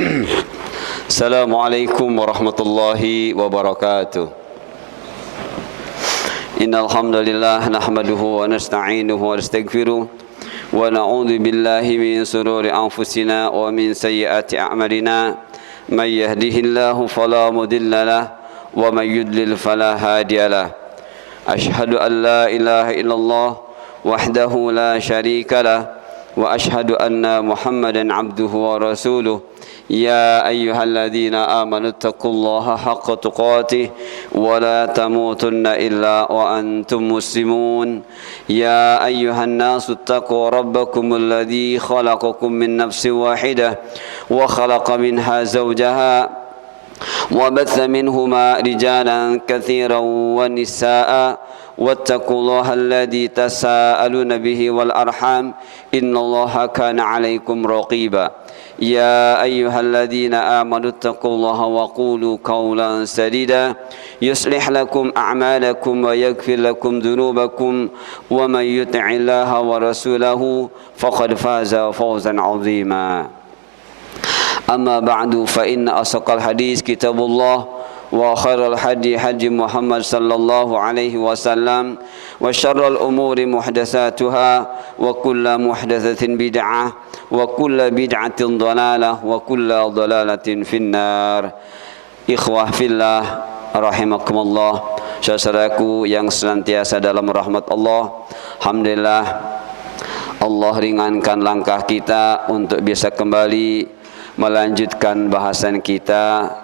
Assalamualaikum warahmatullahi wabarakatuh. Innal hamdalillah nahmaduhu wa nasta'inuhu wa nastaghfiruh wa na'udzu billahi min shururi anfusina wa min sayyiati a'malina. May yahdihillahu fala mudilla lahu wa may yudlil fala hadiya lahu. Ashhadu an la ilaha illallah wahdahu la syarika lahu wa ashhadu anna Muhammadan abduhu wa rasuluh. يا أيها الذين آمنوا اتقوا الله حق تقاته ولا تموتن إلا وأنتم مسلمون يا أيها الناس اتقوا ربكم الذي خلقكم من نفس واحدة وخلق منها زوجها وبث منهما رجالا كثيرا ونساء واتقوا الله الذي تساءلون به والأرحام إن الله كان عليكم رقيبا يا أيها الذين آمنوا اتقوا الله وقولوا قولا سديدا يصلح لكم أعمالكم ويغفر لكم ذنوبكم ومن يطع الله ورسوله فقد فاز فوزا عظيما أما بعد فإن أصدق الحديث كتاب الله وخير الهدي هدي محمد صلى الله عليه وسلم وشر الأمور محدثاتها وكل محدثة بدعة وكل بدعة ضلالة وكل ضلالة في النار. Ikhwah fillah rahimakumullah, saudaraku yang senantiasa dalam rahmat Allah. Alhamdulillah Allah ringankan langkah kita untuk bisa kembali melanjutkan bahasan kita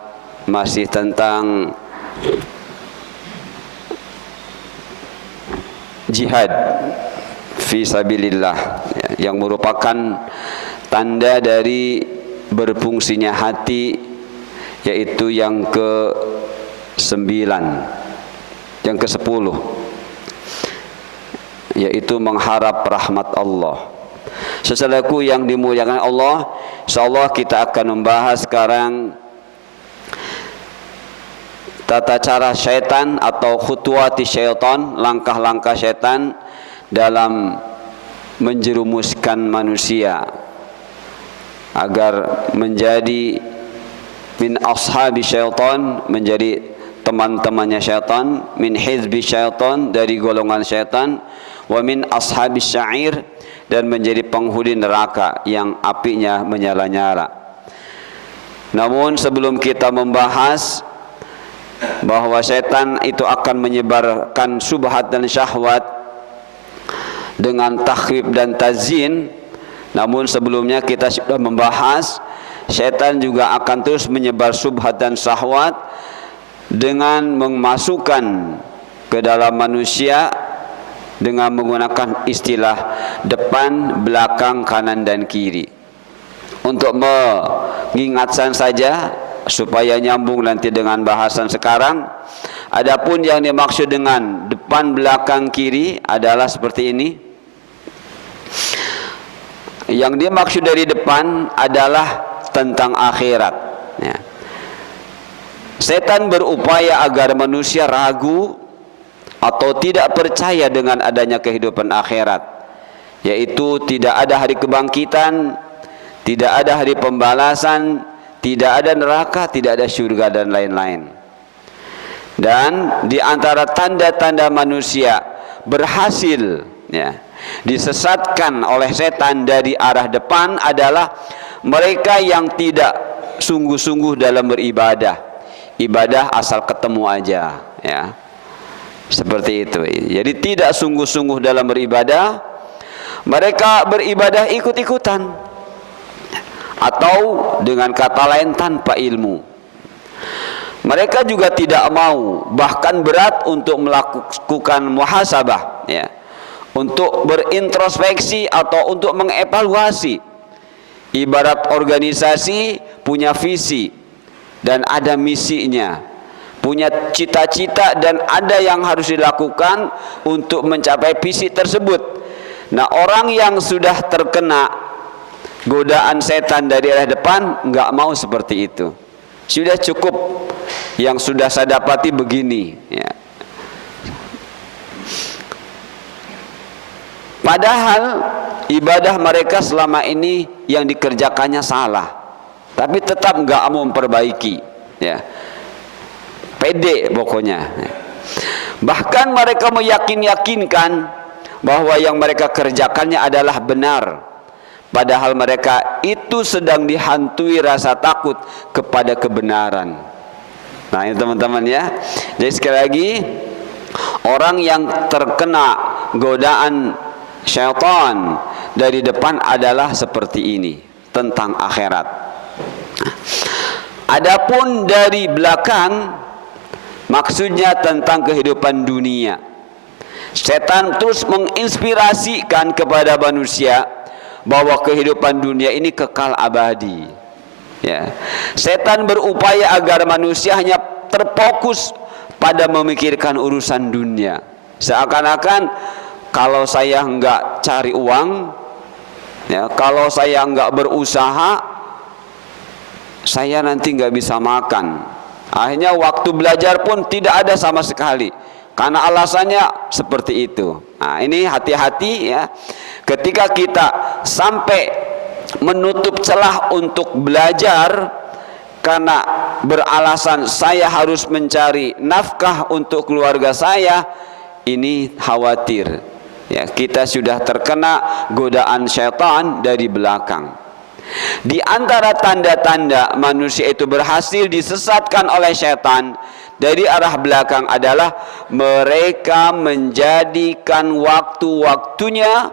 masih tentang jihad fi sabilillah, yang merupakan tanda dari berfungsinya hati, yaitu yang ke-9, yang ke-10, yaitu mengharap rahmat Allah. Saudaraku yang dimuliakan Allah, insyaallah kita akan membahas sekarang tata cara syaitan atau khutuwati syaitan, langkah-langkah syaitan dalam menjerumuskan manusia agar menjadi min ashabi syaitan, menjadi teman-temannya syaitan, min hizbi syaitan, dari golongan syaitan, wa min ashabi syair, dan menjadi penghuni neraka yang apinya menyala-nyala. Namun sebelum kita membahas bahwa setan itu akan menyebarkan subhat dan syahwat dengan takhwif dan tazyin, namun sebelumnya kita sudah membahas setan juga akan terus menyebar subhat dan syahwat dengan memasukkan ke dalam manusia dengan menggunakan istilah depan, belakang, kanan dan kiri. Untuk mengingatkan saja supaya nyambung nanti dengan bahasan sekarang, adapun yang dimaksud dengan depan, belakang, kiri adalah seperti ini. Yang dimaksud dari depan adalah tentang akhirat, ya. Setan berupaya agar manusia ragu atau tidak percaya dengan adanya kehidupan akhirat, yaitu tidak ada hari kebangkitan, tidak ada hari pembalasan, tidak ada neraka, tidak ada surga dan lain-lain. Dan di antara tanda-tanda manusia berhasil, ya, disesatkan oleh setan dari arah depan adalah mereka yang tidak sungguh-sungguh dalam beribadah. Ibadah asal ketemu aja, ya. Seperti itu. Jadi tidak sungguh-sungguh dalam beribadah. Mereka beribadah ikut-ikutan, atau dengan kata lain tanpa ilmu. Mereka juga tidak mau, bahkan berat untuk melakukan muhasabah, ya, untuk berintrospeksi atau untuk mengevaluasi. Ibarat organisasi punya visi dan ada misinya, punya cita-cita dan ada yang harus dilakukan untuk mencapai visi tersebut. Nah, orang yang sudah terkena godaan setan dari arah depan nggak mau seperti itu. Sudah cukup yang sudah saya dapati begini, ya. Padahal ibadah mereka selama ini yang dikerjakannya salah. tapi tetap nggak mau memperbaiki, ya. Pede pokoknya. Bahkan mereka meyakinkan bahwa yang mereka kerjakannya adalah benar, padahal mereka itu sedang dihantui rasa takut kepada kebenaran. Nah, ini teman-teman ya. Jadi sekali lagi, orang yang terkena godaan syaitan dari depan adalah seperti ini, tentang akhirat. Adapun dari belakang, maksudnya tentang kehidupan dunia. Setan terus menginspirasikan kepada manusia bahwa kehidupan dunia ini kekal abadi. Ya. Setan berupaya agar manusia hanya terfokus pada memikirkan urusan dunia. Seakan-akan kalau saya enggak cari uang, ya, kalau saya enggak berusaha, saya nanti enggak bisa makan. Akhirnya waktu belajar pun tidak ada sama sekali, karena alasannya seperti itu. Nah, ini hati-hati ya. Ketika kita sampai menutup celah untuk belajar karena beralasan saya harus mencari nafkah untuk keluarga saya, ini khawatir. Ya, kita sudah terkena godaan syaitan dari belakang. Di antara tanda-tanda manusia itu berhasil disesatkan oleh syaitan dari arah belakang adalah mereka menjadikan waktu-waktunya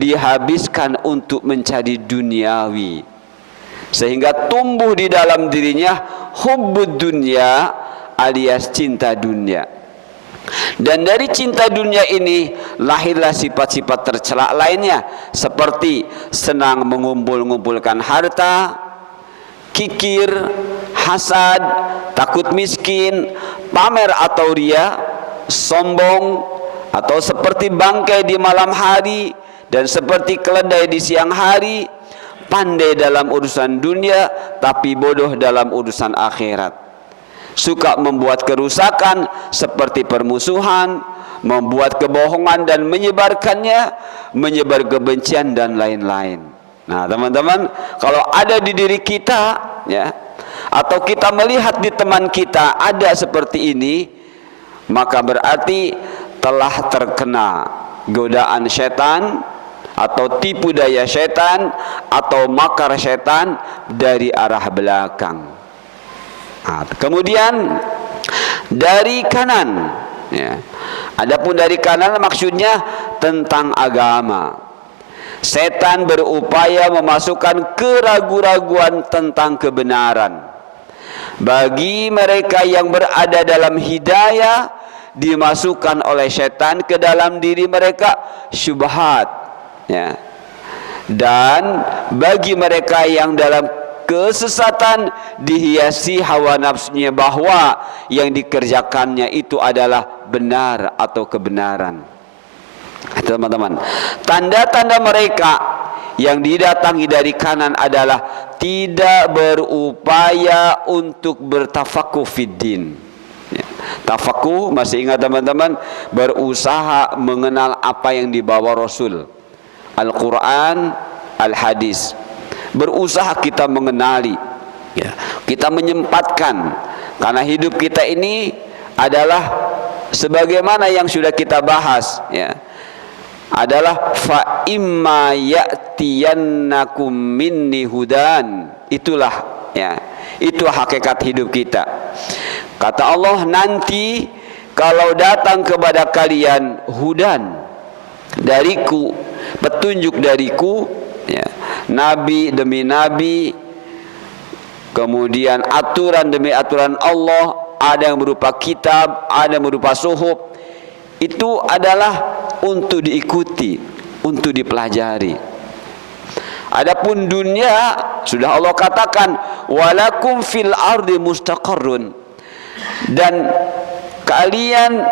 dihabiskan untuk mencari duniawi, sehingga tumbuh di dalam dirinya hubbud dunya alias cinta dunia. Dan dari cinta dunia ini lahirlah sifat-sifat tercela lainnya, seperti senang mengumpul-ngumpulkan harta, kikir, hasad, takut miskin, pamer atau ria, sombong, atau seperti bangkai di malam hari dan seperti keledai di siang hari, pandai dalam urusan dunia tapi bodoh dalam urusan akhirat. Suka membuat kerusakan seperti permusuhan, membuat kebohongan dan menyebarkannya, menyebar kebencian dan lain-lain. Nah, teman-teman, kalau ada di diri kita, ya, atau kita melihat di teman kita ada seperti ini, maka berarti telah terkena godaan setan atau tipu daya setan atau makar setan dari arah belakang. Nah, kemudian dari kanan, ya. Adapun dari kanan maksudnya tentang agama. Setan berupaya memasukkan keraguan-raguan tentang kebenaran. Bagi mereka yang berada dalam hidayah, dimasukkan oleh setan ke dalam diri mereka syubhat, ya. Dan bagi mereka yang dalam kesesatan, dihiasi hawa nafsunya bahwa yang dikerjakannya itu adalah benar atau kebenaran. Teman-teman, tanda-tanda mereka yang didatangi dari kanan adalah tidak berupaya untuk bertafakuh fiddin. Ya. Tafakuh, masih ingat teman-teman, berusaha mengenal apa yang dibawa Rasul, Al-Quran, Al-Hadis. Berusaha kita mengenali, ya. Kita menyempatkan, karena hidup kita ini adalah sebagaimana yang sudah kita bahas, ya, adalah fa imma ya'tiyannakum minni hudan. Itulah, ya, itu hakikat hidup kita. Kata Allah, nanti kalau datang kepada kalian hudan dariku, petunjuk dariku, ya, nabi demi nabi, kemudian aturan demi aturan Allah, ada yang berupa kitab, ada yang berupa suhuf. Itu adalah untuk diikuti, untuk dipelajari. Adapun dunia, sudah Allah katakan walakum fil ardi mustaqarrun, dan kalian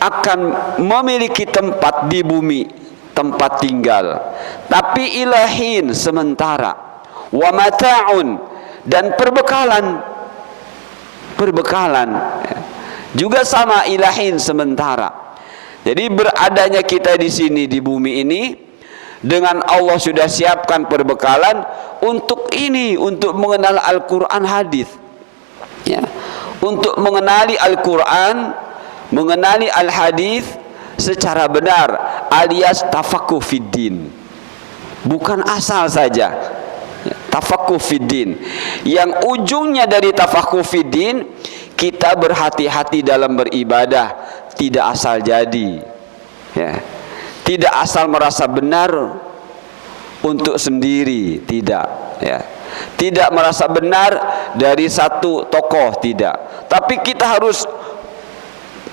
akan memiliki tempat di bumi, tempat tinggal, tapi ilahin sementara, wa mata'un, dan perbekalan juga sama, ilahin sementara. Jadi beradanya kita di sini di bumi ini dengan Allah sudah siapkan perbekalan untuk ini, untuk mengenal Al-Quran hadis, ya, untuk mengenali Al-Quran, mengenali Al-Hadis secara benar, alias tafaqquh fiddin, bukan asal saja. Tafaqquh fiddin, yang ujungnya dari tafaqquh fiddin, kita berhati-hati dalam beribadah, tidak asal jadi, ya. Tidak asal merasa benar untuk sendiri, tidak, ya. Tidak merasa benar dari satu tokoh, tidak. Tapi kita harus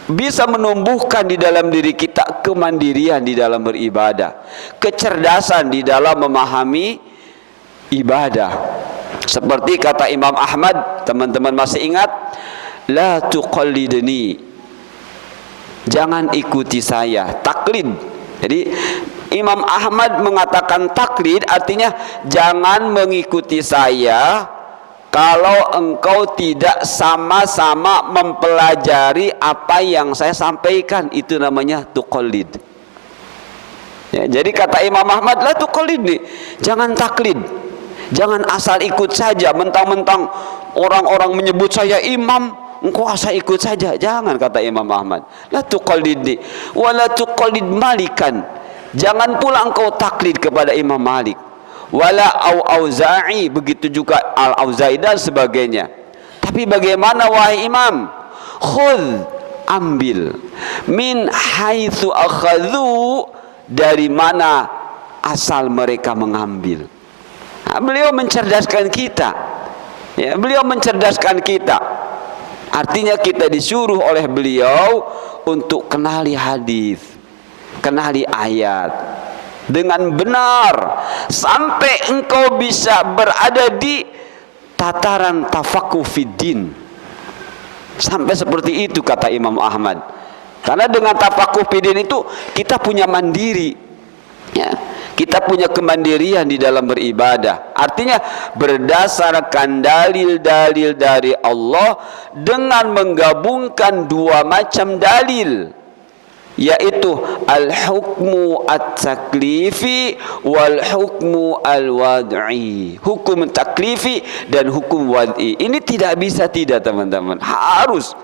bisa menumbuhkan di dalam diri kita kemandirian di dalam beribadah, kecerdasan di dalam memahami ibadah. Seperti kata Imam Ahmad, teman-teman masih ingat? La tuqallidni, jangan ikuti saya, taklid. Jadi Imam Ahmad mengatakan taklid artinya jangan mengikuti saya kalau engkau tidak sama-sama mempelajari apa yang saya sampaikan. Itu namanya tuqallid, ya. Jadi kata Imam Ahmad, la tuqallidni, jangan taklid, jangan asal ikut saja, mentang-mentang orang-orang menyebut saya imam, engkau asal ikut saja. Jangan, kata Imam Ahmad. La tuqallidni wa la tuqallid malikan, jangan pula engkau taklid kepada Imam Malik, wala Auza'i, begitu juga Al-Auza'i dan sebagainya. Tapi bagaimana wahai imam? Khudh, ambil, min haitsu akhadhu, dari mana asal mereka mengambil. Nah, beliau mencerdaskan kita, ya, beliau mencerdaskan kita. Artinya kita disuruh oleh beliau untuk kenali hadis, kenali ayat dengan benar, sampai engkau bisa berada di tataran tafaqquh fiddin. Sampai seperti itu kata Imam Ahmad. Karena dengan tafaqquh fiddin itu kita punya mandiri, ya. Kita punya kemandirian di dalam beribadah. Artinya berdasarkan dalil-dalil dari Allah dengan menggabungkan dua macam dalil, yaitu al-hukmu at-taklifi wal hukmu al-wad'i, hukum taklifi dan hukum wad'i. Ini tidak bisa tidak, teman-teman, harus.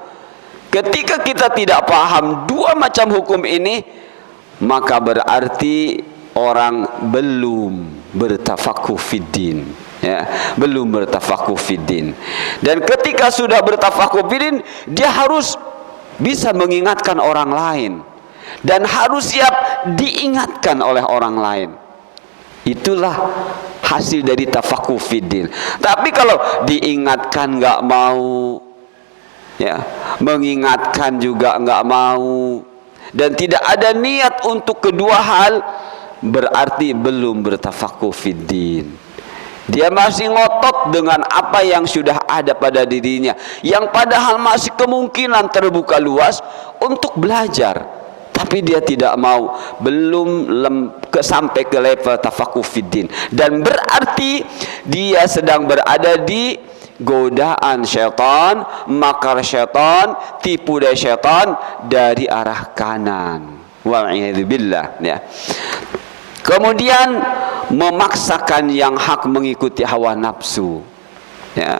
Ketika kita tidak paham dua macam hukum ini, maka berarti orang belum bertafaqquh fiddin, ya, belum bertafaqquh fiddin. Dan ketika sudah bertafaqquh fiddin, dia harus bisa mengingatkan orang lain dan harus siap diingatkan oleh orang lain. Itulah hasil dari tafaqquh fiddin. Tapi kalau diingatkan nggak mau, ya, mengingatkan juga nggak mau, dan tidak ada niat untuk kedua hal, berarti belum bertafaqquh fiddin. Dia masih ngotot dengan apa yang sudah ada pada dirinya, yang padahal masih kemungkinan terbuka luas untuk belajar, tapi dia tidak mau, belum sampai ke level tafaqquh fiddin. Dan berarti dia sedang berada di godaan syaitan, makar syaitan, tipu daya syaitan dari arah kanan. Wa'iyadzubillah, ya. Kemudian memaksakan yang hak mengikuti hawa nafsu, ya.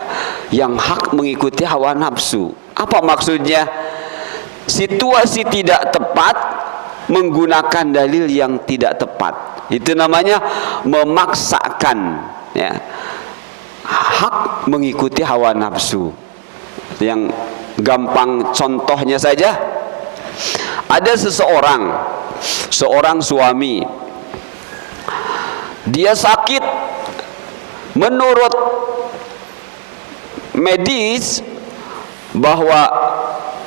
Yang hak mengikuti hawa nafsu, apa maksudnya? Situasi tidak tepat menggunakan dalil yang tidak tepat, itu namanya memaksakan, ya, hak mengikuti hawa nafsu. Yang gampang contohnya saja, ada seorang suami, dia sakit, menurut medis bahwa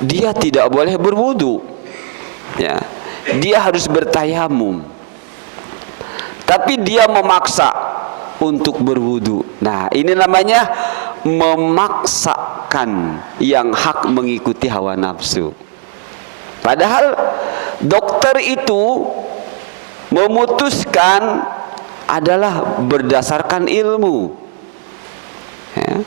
dia tidak boleh berwudu, ya, dia harus bertayamum, tapi dia memaksa untuk berwudu. Nah, ini namanya memaksakan yang hak mengikuti hawa nafsu. Padahal dokter itu memutuskan adalah berdasarkan ilmu, ya,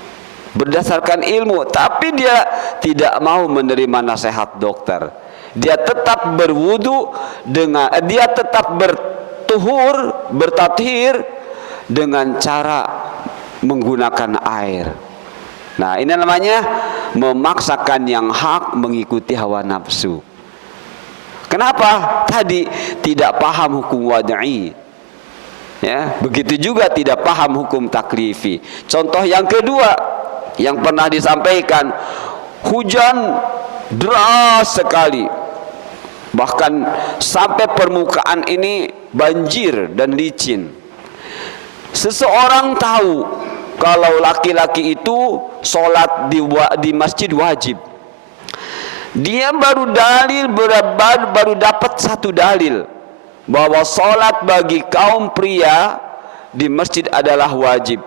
berdasarkan ilmu, tapi dia tidak mau menerima nasihat dokter. Dia tetap berwudu dengan, dia tetap bertathir dengan cara menggunakan air. Nah, ini namanya memaksakan yang hak mengikuti hawa nafsu. Kenapa? Tadi tidak paham hukum wad'i. Ya, begitu juga tidak paham hukum taklifi. Contoh yang kedua yang pernah disampaikan, hujan deras sekali. Bahkan sampai permukaan ini banjir dan licin. Seseorang tahu kalau laki-laki itu sholat di masjid wajib. Dia baru dapat satu dalil bahwa sholat bagi kaum pria di masjid adalah wajib.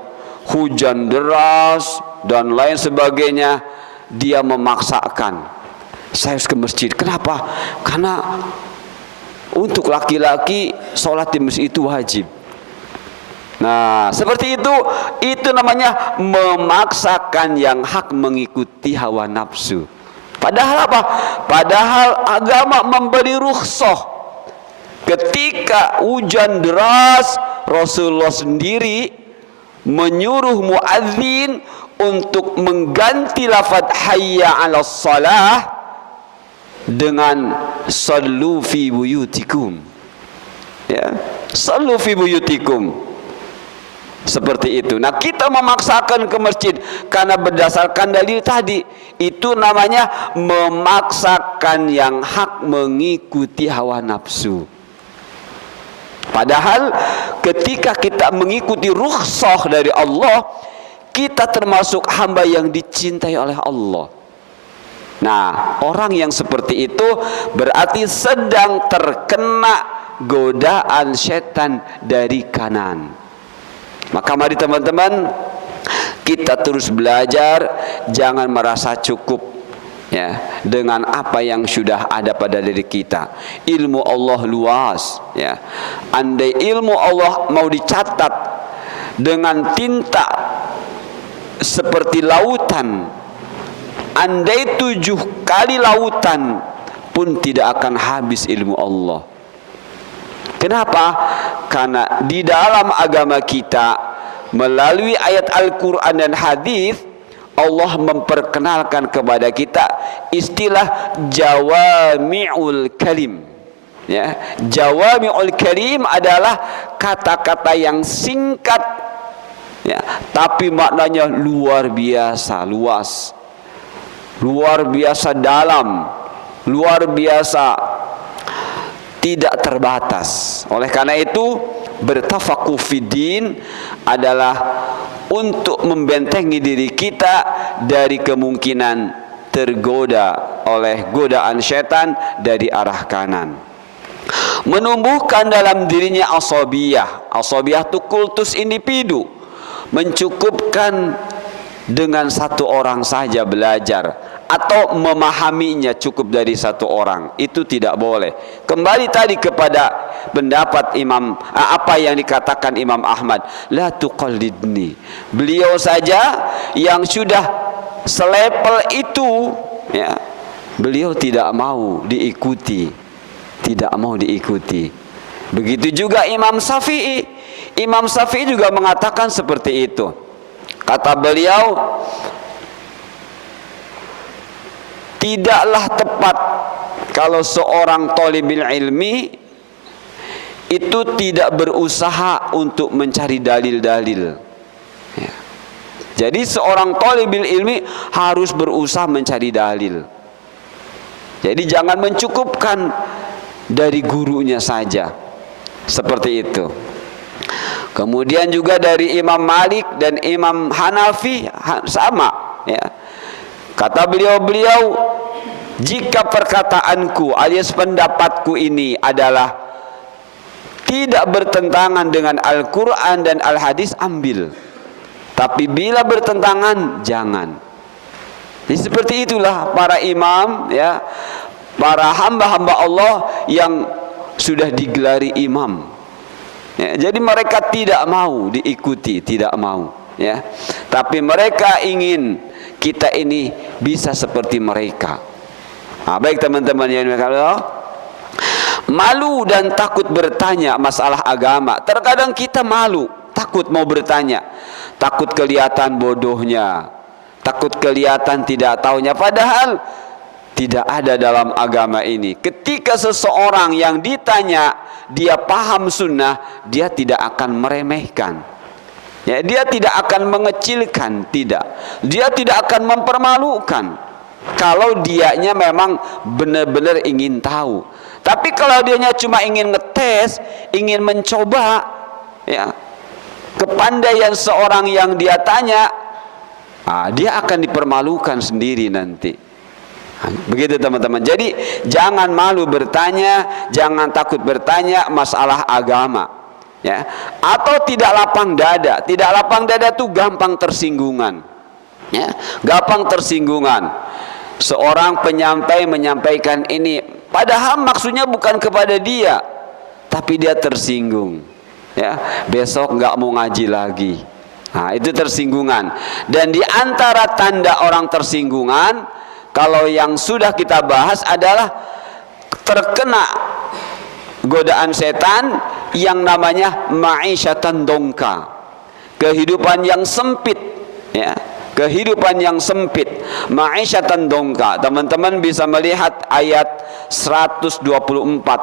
Hujan deras dan lain sebagainya, dia memaksakan, saya harus ke masjid. Kenapa? Karena untuk laki-laki sholat di masjid itu wajib. Nah, seperti itu namanya memaksakan yang hak mengikuti hawa nafsu. Padahal apa? Padahal agama memberi rukhsah. Ketika hujan deras, Rasulullah sendiri menyuruh muadzin untuk mengganti lafaz hayya 'alas shalah dengan sallu fi buyutikum. Ya, sallu fi buyutikum. Seperti itu. Nah, kita memaksakan ke masjid karena berdasarkan dalil tadi. Itu namanya memaksakan yang hak mengikuti hawa nafsu. Padahal ketika kita mengikuti rukhsah dari Allah, kita termasuk hamba yang dicintai oleh Allah. Nah, orang yang seperti itu berarti sedang terkena godaan setan dari kanan. Maka mari teman-teman, kita terus belajar, jangan merasa cukup ya dengan apa yang sudah ada pada diri kita. Ilmu Allah luas ya. Andai ilmu Allah mau dicatat dengan tinta seperti lautan, andai 7 kali lautan pun tidak akan habis ilmu Allah. Kenapa? Karena di dalam agama kita melalui ayat Al-Quran dan hadis, Allah memperkenalkan kepada kita istilah jawami'ul kalim. Ya, jawami'ul kalim adalah kata-kata yang singkat ya, tapi maknanya luar biasa luas, luar biasa dalam, luar biasa tidak terbatas. Oleh karena itu, bertafakuh fiddin adalah untuk membentengi diri kita dari kemungkinan tergoda oleh godaan setan dari arah kanan. Menumbuhkan dalam dirinya asabiyah. Asabiyah itu kultus individu. Mencukupkan dengan satu orang saja belajar atau memahaminya cukup dari satu orang, itu tidak boleh. Kembali tadi kepada pendapat apa yang dikatakan Imam Ahmad, la tuqallidni. Beliau saja yang sudah selevel itu ya, beliau tidak mau diikuti, tidak mau diikuti. Begitu juga Imam Syafi'i. Imam Syafi'i juga mengatakan seperti itu. Kata beliau, tidaklah tepat kalau seorang thalibil ilmi itu tidak berusaha untuk mencari dalil-dalil ya. Jadi seorang thalibil ilmi harus berusaha mencari dalil. Jadi jangan mencukupkan dari gurunya saja. Seperti itu. Kemudian juga dari Imam Malik dan Imam Hanafi sama ya. Kata beliau, jika perkataanku alias pendapatku ini adalah tidak bertentangan dengan Al-Quran dan Al-Hadis, ambil. Tapi bila bertentangan, jangan. Jadi seperti itulah para imam ya, para hamba-hamba Allah yang sudah digelari imam ya, jadi mereka tidak mau diikuti, tidak mau ya. Tapi mereka ingin kita ini bisa seperti mereka. Nah, baik teman-teman yang dirahmati Allah, malu dan takut bertanya masalah agama. Terkadang kita malu, takut mau bertanya, takut kelihatan bodohnya, takut kelihatan tidak taunya, padahal tidak ada dalam agama ini. Ketika seseorang yang ditanya dia paham sunnah, dia tidak akan meremehkan, ya, dia tidak akan mengecilkan, tidak, dia tidak akan mempermalukan kalau dianya memang benar-benar ingin tahu. Tapi kalau dianya cuma ingin ngetes, ingin mencoba, ya, kepandaian seorang yang dia tanya, dia akan dipermalukan sendiri nanti. Begitu teman-teman. Jadi jangan malu bertanya, jangan takut bertanya masalah agama, ya. Atau tidak lapang dada. Tidak lapang dada itu gampang tersinggungan, ya, gampang tersinggungan. Seorang penyampai menyampaikan ini, padahal maksudnya bukan kepada dia, tapi dia tersinggung, ya. Besok nggak mau ngaji lagi. Nah, itu tersinggungan. Dan di antara tanda orang tersinggungan, kalau yang sudah kita bahas adalah terkena godaan setan yang namanya ma'isyatan dongka, kehidupan yang sempit, ya, kehidupan yang sempit, ma'isyatan dongka. Teman-teman bisa melihat ayat 124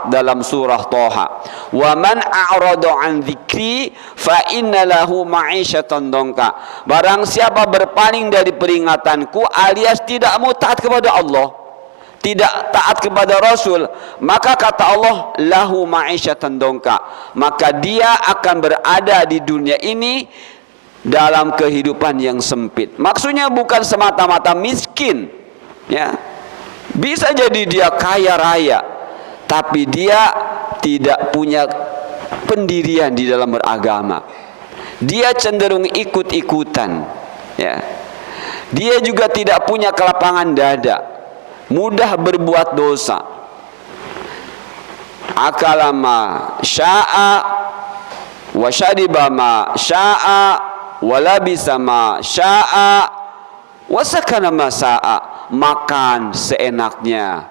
dalam surah Toha. Wa man a'rada an dzikri fa inna lahu ma'isyatan dongka. Barang siapa berpaling dari peringatanku alias tidak mau taat kepada Allah, tidak taat kepada Rasul, maka kata Allah lahu ma'isyatan dongka, maka dia akan berada di dunia ini dalam kehidupan yang sempit. Maksudnya bukan semata-mata miskin, ya. Bisa jadi dia kaya raya, tapi dia tidak punya pendirian di dalam beragama. Dia cenderung ikut-ikutan, ya. Dia juga tidak punya kelapangan dada, mudah berbuat dosa. Akala ma sya'a wa syadiba ma sya'a wa labisa ma sya'a wa sakana ma sya'a. Makan seenaknya,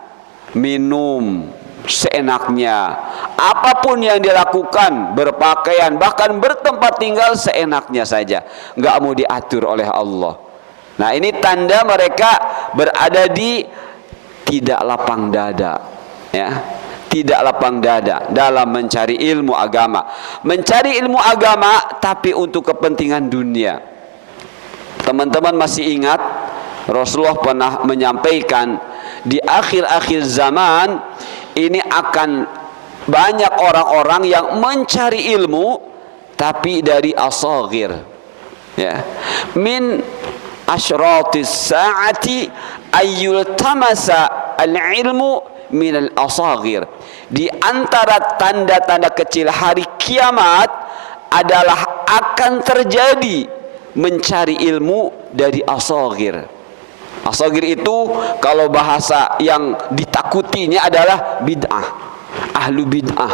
minum seenaknya, apapun yang dilakukan, berpakaian, bahkan bertempat tinggal seenaknya saja, nggak mau diatur oleh Allah. Nah, ini tanda mereka berada di tidak lapang dada, ya, tidak lapang dada dalam mencari ilmu agama. Mencari ilmu agama tapi untuk kepentingan dunia. Teman-teman masih ingat Rasulullah pernah menyampaikan di akhir-akhir zaman ini akan banyak orang-orang yang mencari ilmu tapi dari asagir, ya. Min asyratis saati ayyul tamasa al-ilmu min al-asagir. Di antara tanda-tanda kecil hari kiamat adalah akan terjadi mencari ilmu dari asagir. Asagir itu kalau bahasa yang ditakutinya adalah bid'ah, ahlu bid'ah,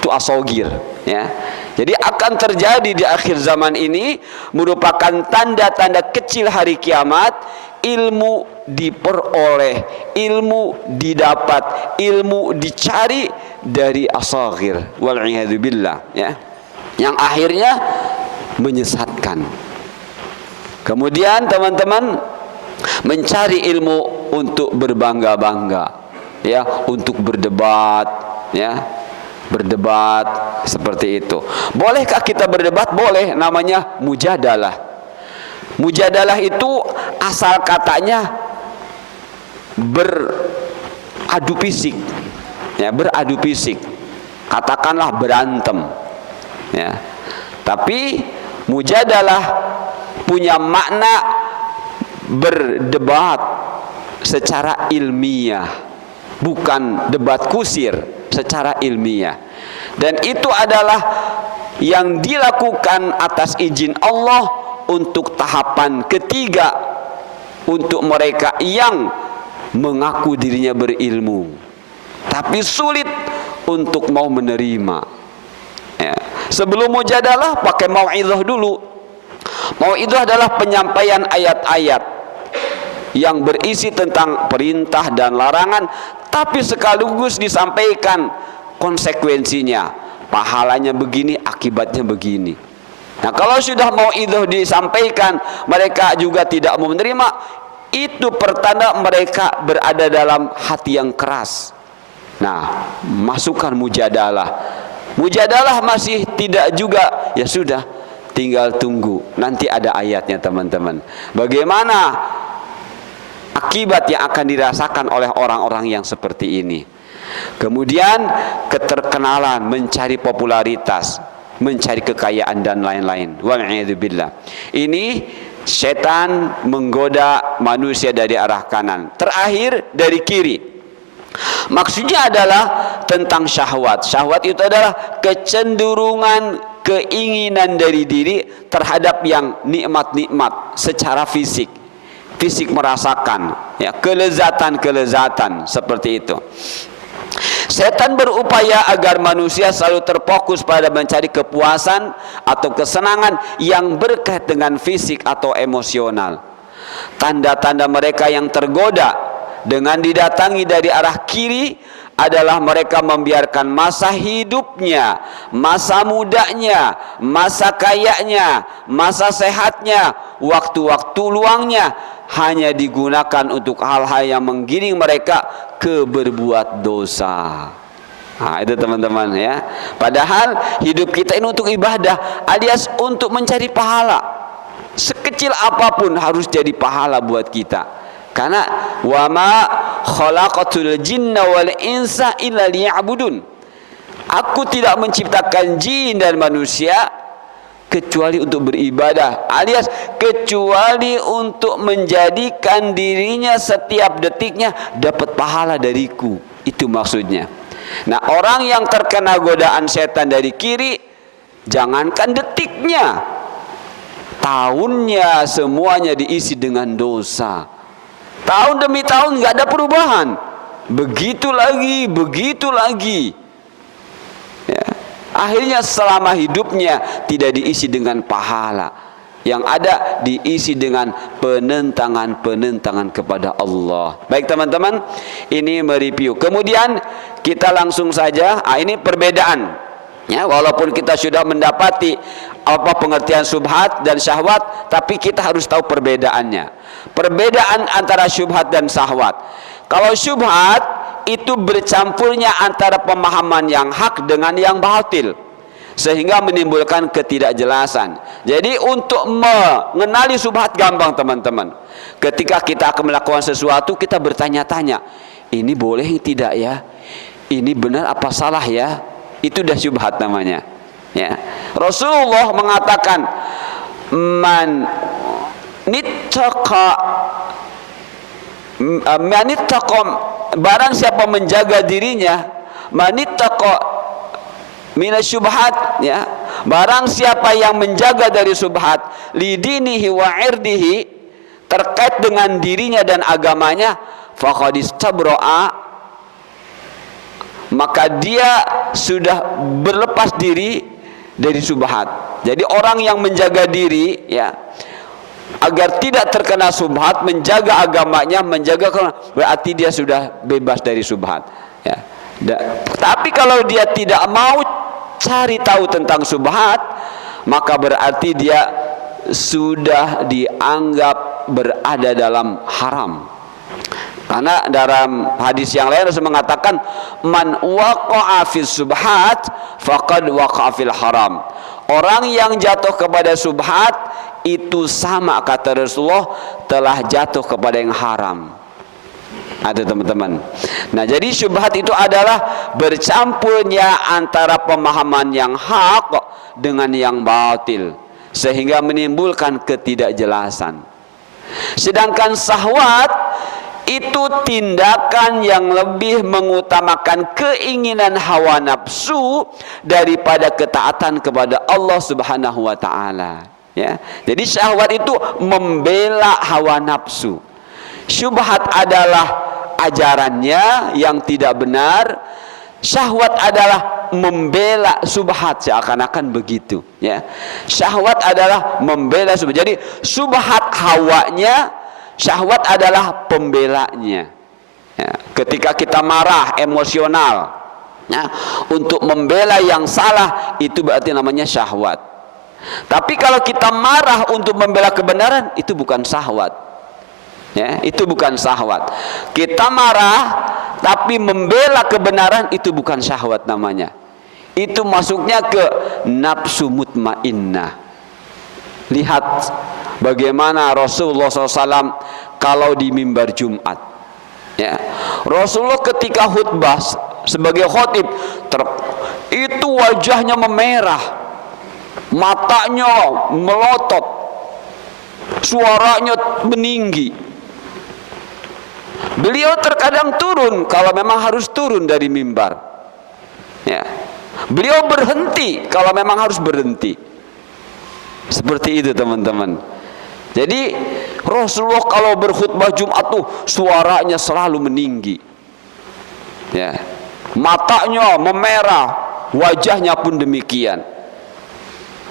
itu asagir, ya. Jadi akan terjadi di akhir zaman ini merupakan tanda-tanda kecil hari kiamat. Ilmu diperoleh, ilmu didapat, ilmu dicari dari asagir, wal'iyadzubillah, ya, yang akhirnya menyesatkan. Kemudian teman-teman mencari ilmu untuk berbangga-bangga, ya, untuk berdebat, ya, berdebat seperti itu. Bolehkah kita berdebat? Boleh, namanya mujadalah. Mujadalah itu asal katanya beradu fisik, ya, beradu fisik, katakanlah berantem, ya. Tapi mujadalah punya makna berdebat secara ilmiah, bukan debat kusir, secara ilmiah. Dan itu adalah yang dilakukan atas izin Allah untuk tahapan ketiga, untuk mereka yang mengaku dirinya berilmu tapi sulit untuk mau menerima, ya. Sebelum mujadalah pakai mau'izah dulu. Mau'izah adalah penyampaian ayat-ayat yang berisi tentang perintah dan larangan, tapi sekaligus disampaikan konsekuensinya, pahalanya begini, akibatnya begini. Nah, kalau sudah mau itu disampaikan, mereka juga tidak mau menerima, itu pertanda mereka berada dalam hati yang keras. Nah, masukkan mujadalah. Mujadalah masih tidak juga, ya sudah, tinggal tunggu. Nanti ada ayatnya teman-teman. Bagaimana akibat yang akan dirasakan oleh orang-orang yang seperti ini. Kemudian keterkenalan, mencari popularitas, mencari kekayaan dan lain-lain. Wa'idzubillah. Ini setan menggoda manusia dari arah kanan. Terakhir dari kiri. Maksudnya adalah tentang syahwat. Syahwat itu adalah kecenderungan, keinginan dari diri terhadap yang nikmat-nikmat secara fisik. Fisik merasakan, ya, kelezatan-kelezatan seperti itu. Setan berupaya agar manusia selalu terfokus pada mencari kepuasan atau kesenangan yang berkait dengan fisik atau emosional. Tanda-tanda mereka yang tergoda dengan didatangi dari arah kiri adalah mereka membiarkan masa hidupnya, masa mudanya, masa kayanya, masa sehatnya, waktu-waktu luangnya hanya digunakan untuk hal-hal yang menggiring mereka ke berbuat dosa. Nah, itu teman-teman ya. Padahal hidup kita ini untuk ibadah, alias untuk mencari pahala. Sekecil apapun harus jadi pahala buat kita. Karena wa ma khalaqatul jinna wal insa illa liya'budun. Aku tidak menciptakan jin dan manusia kecuali untuk beribadah, alias kecuali untuk menjadikan dirinya setiap detiknya dapat pahala dariku. Itu maksudnya. Nah, orang yang terkena godaan setan dari kiri, jangankan detiknya, tahunnya semuanya diisi dengan dosa. Tahun demi tahun nggak ada perubahan, begitu lagi, ya. Akhirnya selama hidupnya tidak diisi dengan pahala, yang ada diisi dengan penentangan kepada Allah. Baik teman-teman, ini mereview. Kemudian kita langsung saja, ini perbedaan. Ya, walaupun kita sudah mendapati apa pengertian syubhat dan syahwat, tapi kita harus tahu perbedaannya. Perbedaan antara syubhat dan syahwat. Kalau syubhat itu bercampurnya antara pemahaman yang hak dengan yang batil, sehingga menimbulkan ketidakjelasan. Jadi untuk mengenali syubhat gampang teman-teman. Ketika kita akan melakukan sesuatu, kita bertanya-tanya, ini boleh tidak ya? Ini benar apa salah ya? Itu dah syubhat namanya. Ya. Rasulullah mengatakan, man nittaqa barang siapa menjaga dirinya, manittaqa minasyubhat, ya, barang siapa yang menjaga dari syubhat, lidinihi wa irdihi, terkait dengan dirinya dan agamanya, faqad istabra'a, maka dia sudah berlepas diri dari syubhat. Jadi orang yang menjaga diri, ya, agar tidak terkena syubhat, menjaga agamanya, berarti dia sudah bebas dari syubhat, ya. Tapi kalau dia tidak mau cari tahu tentang syubhat, maka berarti dia sudah dianggap berada dalam haram. Karena dalam hadis yang lain Rasul mengatakan, man waqa'a fis syubhat faqad waqa'a fil haram. Orang yang jatuh kepada syubhat itu sama, kata Rasulullah, telah jatuh kepada yang haram. Ada teman-teman. Nah, jadi syubhat itu adalah bercampurnya antara pemahaman yang hak dengan yang batil, sehingga menimbulkan ketidakjelasan. Sedangkan syahwat itu tindakan yang lebih mengutamakan keinginan hawa nafsu daripada ketaatan kepada Allah Subhanahu wa taala, ya. Jadi syahwat itu membela hawa nafsu. Syubhat adalah ajarannya yang tidak benar. Syahwat adalah membela syubhat, seakan-akan begitu, ya. Syahwat adalah membela syubhat. Jadi syubhat hawanya, syahwat adalah pembelanya, ya. Ketika kita marah, emosional, Nah, untuk membela yang salah itu berarti namanya syahwat. Tapi kalau kita marah untuk membela kebenaran, itu bukan syahwat. Ya, itu bukan syahwat. Kita marah tapi membela kebenaran, itu bukan syahwat namanya. Itu masuknya ke nafsu mutmainnah. Lihat bagaimana Rasulullah SAW kalau di mimbar Jumat. Ya, Rasulullah ketika khutbah sebagai khotib, itu wajahnya memerah, matanya melotot, suaranya meninggi. Beliau terkadang turun kalau memang harus turun dari mimbar. Ya. Beliau berhenti kalau memang harus berhenti. Seperti itu teman-teman. Jadi Rasulullah kalau berkhutbah Jumat tuh suaranya selalu meninggi. Ya. Matanya memerah, wajahnya pun demikian.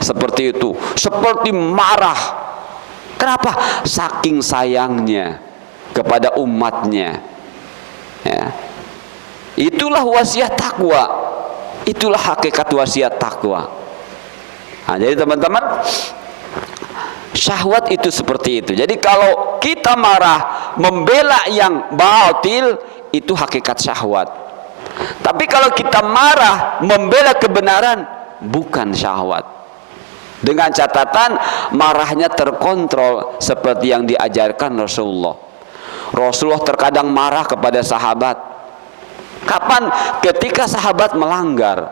Seperti itu, seperti marah. Kenapa? Saking sayangnya kepada umatnya. Ya. Itulah wasiat takwa. Itulah hakikat wasiat takwa. Nah, jadi teman-teman, syahwat itu seperti itu. Jadi kalau kita marah membela yang batil, itu hakikat syahwat. Tapi kalau kita marah membela kebenaran, bukan syahwat. Dengan catatan marahnya terkontrol seperti yang diajarkan Rasulullah. Rasulullah terkadang marah kepada sahabat. Kapan? Ketika sahabat melanggar.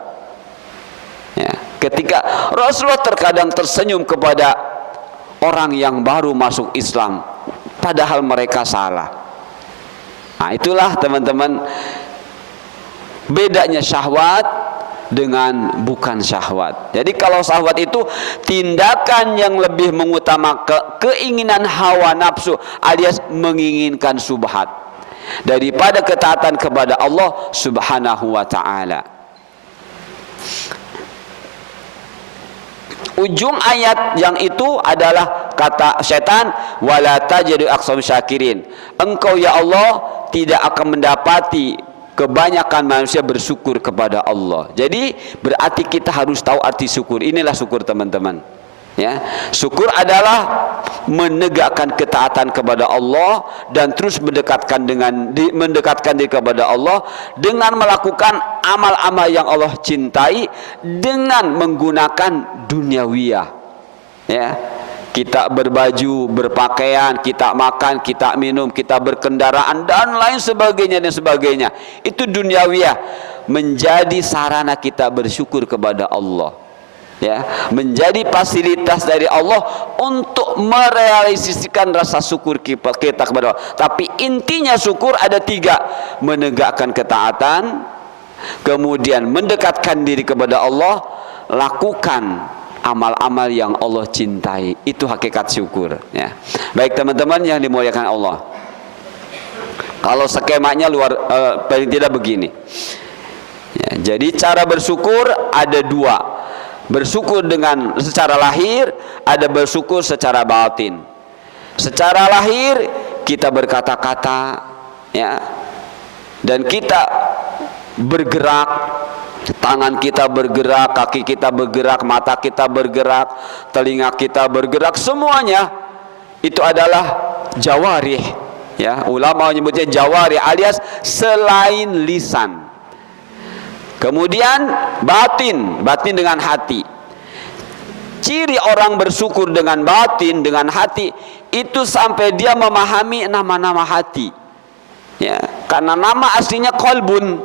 Ya, ketika Rasulullah terkadang tersenyum kepada orang yang baru masuk Islam, padahal mereka salah. Nah, itulah teman-teman bedanya syahwat dengan bukan syahwat. Jadi kalau syahwat itu tindakan yang lebih mengutamakan keinginan hawa nafsu alias menginginkan subhat daripada ketaatan kepada Allah Subhanahu wa taala. Ujung ayat yang itu adalah kata setan, wala tajidu aqsam syakirin. Engkau ya Allah tidak akan mendapati kebanyakan manusia bersyukur kepada Allah. Jadi berarti kita harus tahu arti syukur. Inilah syukur teman-teman. Ya, syukur adalah menegakkan ketaatan kepada Allah dan terus mendekatkan diri kepada Allah dengan melakukan amal-amal yang Allah cintai dengan menggunakan duniawiyah. Ya. Kita berbaju, berpakaian, kita makan, kita minum, kita berkendaraan dan lain sebagainya dan sebagainya. Itu duniawiyah, menjadi sarana kita bersyukur kepada Allah. Ya, menjadi fasilitas dari Allah untuk merealisasikan rasa syukur kita kepada Allah. Tapi intinya syukur ada 3: menegakkan ketaatan, kemudian mendekatkan diri kepada Allah, lakukan amal-amal yang Allah cintai. Itu hakikat syukur. Ya. Baik teman-teman yang dimuliakan Allah, kalau skemanya paling tidak begini. Ya, jadi cara bersyukur ada 2. Bersyukur dengan secara lahir, ada bersyukur secara batin. Secara lahir kita berkata-kata, ya, dan kita bergerak, tangan kita bergerak, kaki kita bergerak, mata kita bergerak, telinga kita bergerak, semuanya itu adalah jawarih. Ya, ulama menyebutnya jawarih alias selain lisan. Kemudian batin dengan hati. Ciri orang bersyukur dengan batin, dengan hati, itu sampai dia memahami nama-nama hati. Ya, karena nama aslinya qalbun.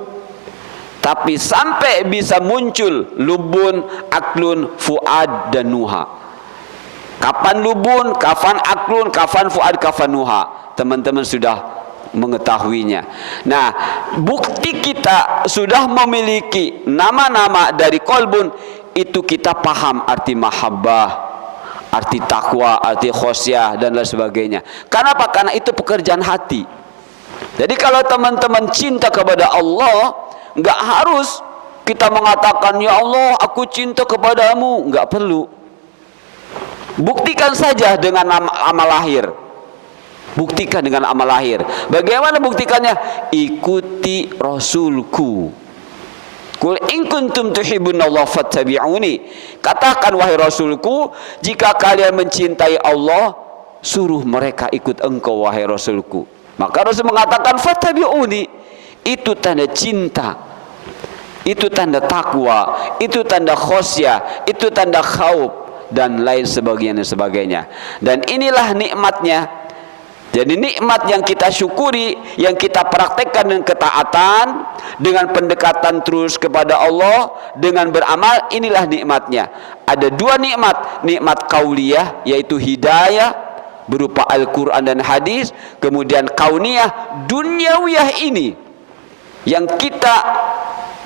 Tapi sampai bisa muncul lubun, aklun, fuad dan nuha. Kapan lubun, kapan aklun, kapan fuad, kapan nuha. Teman-teman sudah mengetahuinya. Nah, bukti kita sudah memiliki nama-nama dari qalbun, itu kita paham arti mahabbah, arti takwa, arti khosyah dan lain sebagainya. Kenapa? Karena itu pekerjaan hati. Jadi kalau teman-teman cinta kepada Allah, nggak harus kita mengatakan ya Allah aku cinta kepadamu, nggak perlu. Buktikan saja dengan amal lahir. Buktikan dengan amal lahir. Bagaimana buktikannya? Ikuti Rasulku. Qul in kuntum tuhibbunallaha fattabi'uni. Katakan wahai Rasulku, jika kalian mencintai Allah, suruh mereka ikut engkau wahai Rasulku. Maka Rasul mengatakan fattabi'uni. Itu tanda cinta, itu tanda takwa, itu tanda khosyah, itu tanda khauf, dan lain sebagainya. Dan inilah nikmatnya. Jadi nikmat yang kita syukuri, yang kita praktekkan dengan ketaatan, dengan pendekatan terus kepada Allah, dengan beramal, inilah nikmatnya. Ada dua nikmat, nikmat kauliyah yaitu hidayah berupa Al-Quran dan hadis, kemudian kauniyah, duniawiyah ini yang kita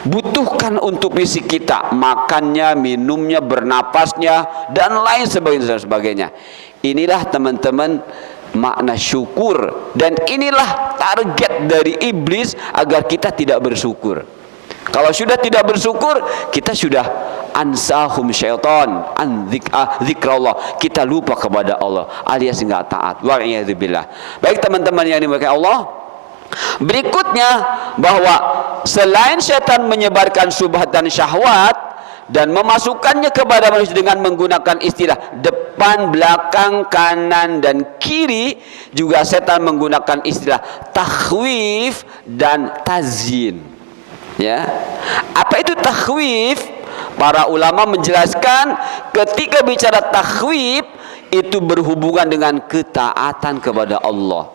butuhkan untuk fisik kita, makannya, minumnya, bernapasnya, dan lain sebagainya. Inilah teman-teman makna syukur, dan inilah target dari iblis agar kita tidak bersyukur. Kalau sudah tidak bersyukur, kita sudah ansahum syaitan an zikrullah, kita lupa kepada Allah alias enggak taat. Wa'iyadzubillah. Baik teman-teman yang dimuliakan Allah, berikutnya bahwa selain setan menyebarkan syubhat dan syahwat dan memasukkannya kepada manusia dengan menggunakan istilah depan, belakang, kanan, dan kiri, juga setan menggunakan istilah takhwif dan tazyin. Ya, apa itu takhwif? Para ulama menjelaskan ketika bicara takhwif itu berhubungan dengan ketaatan kepada Allah.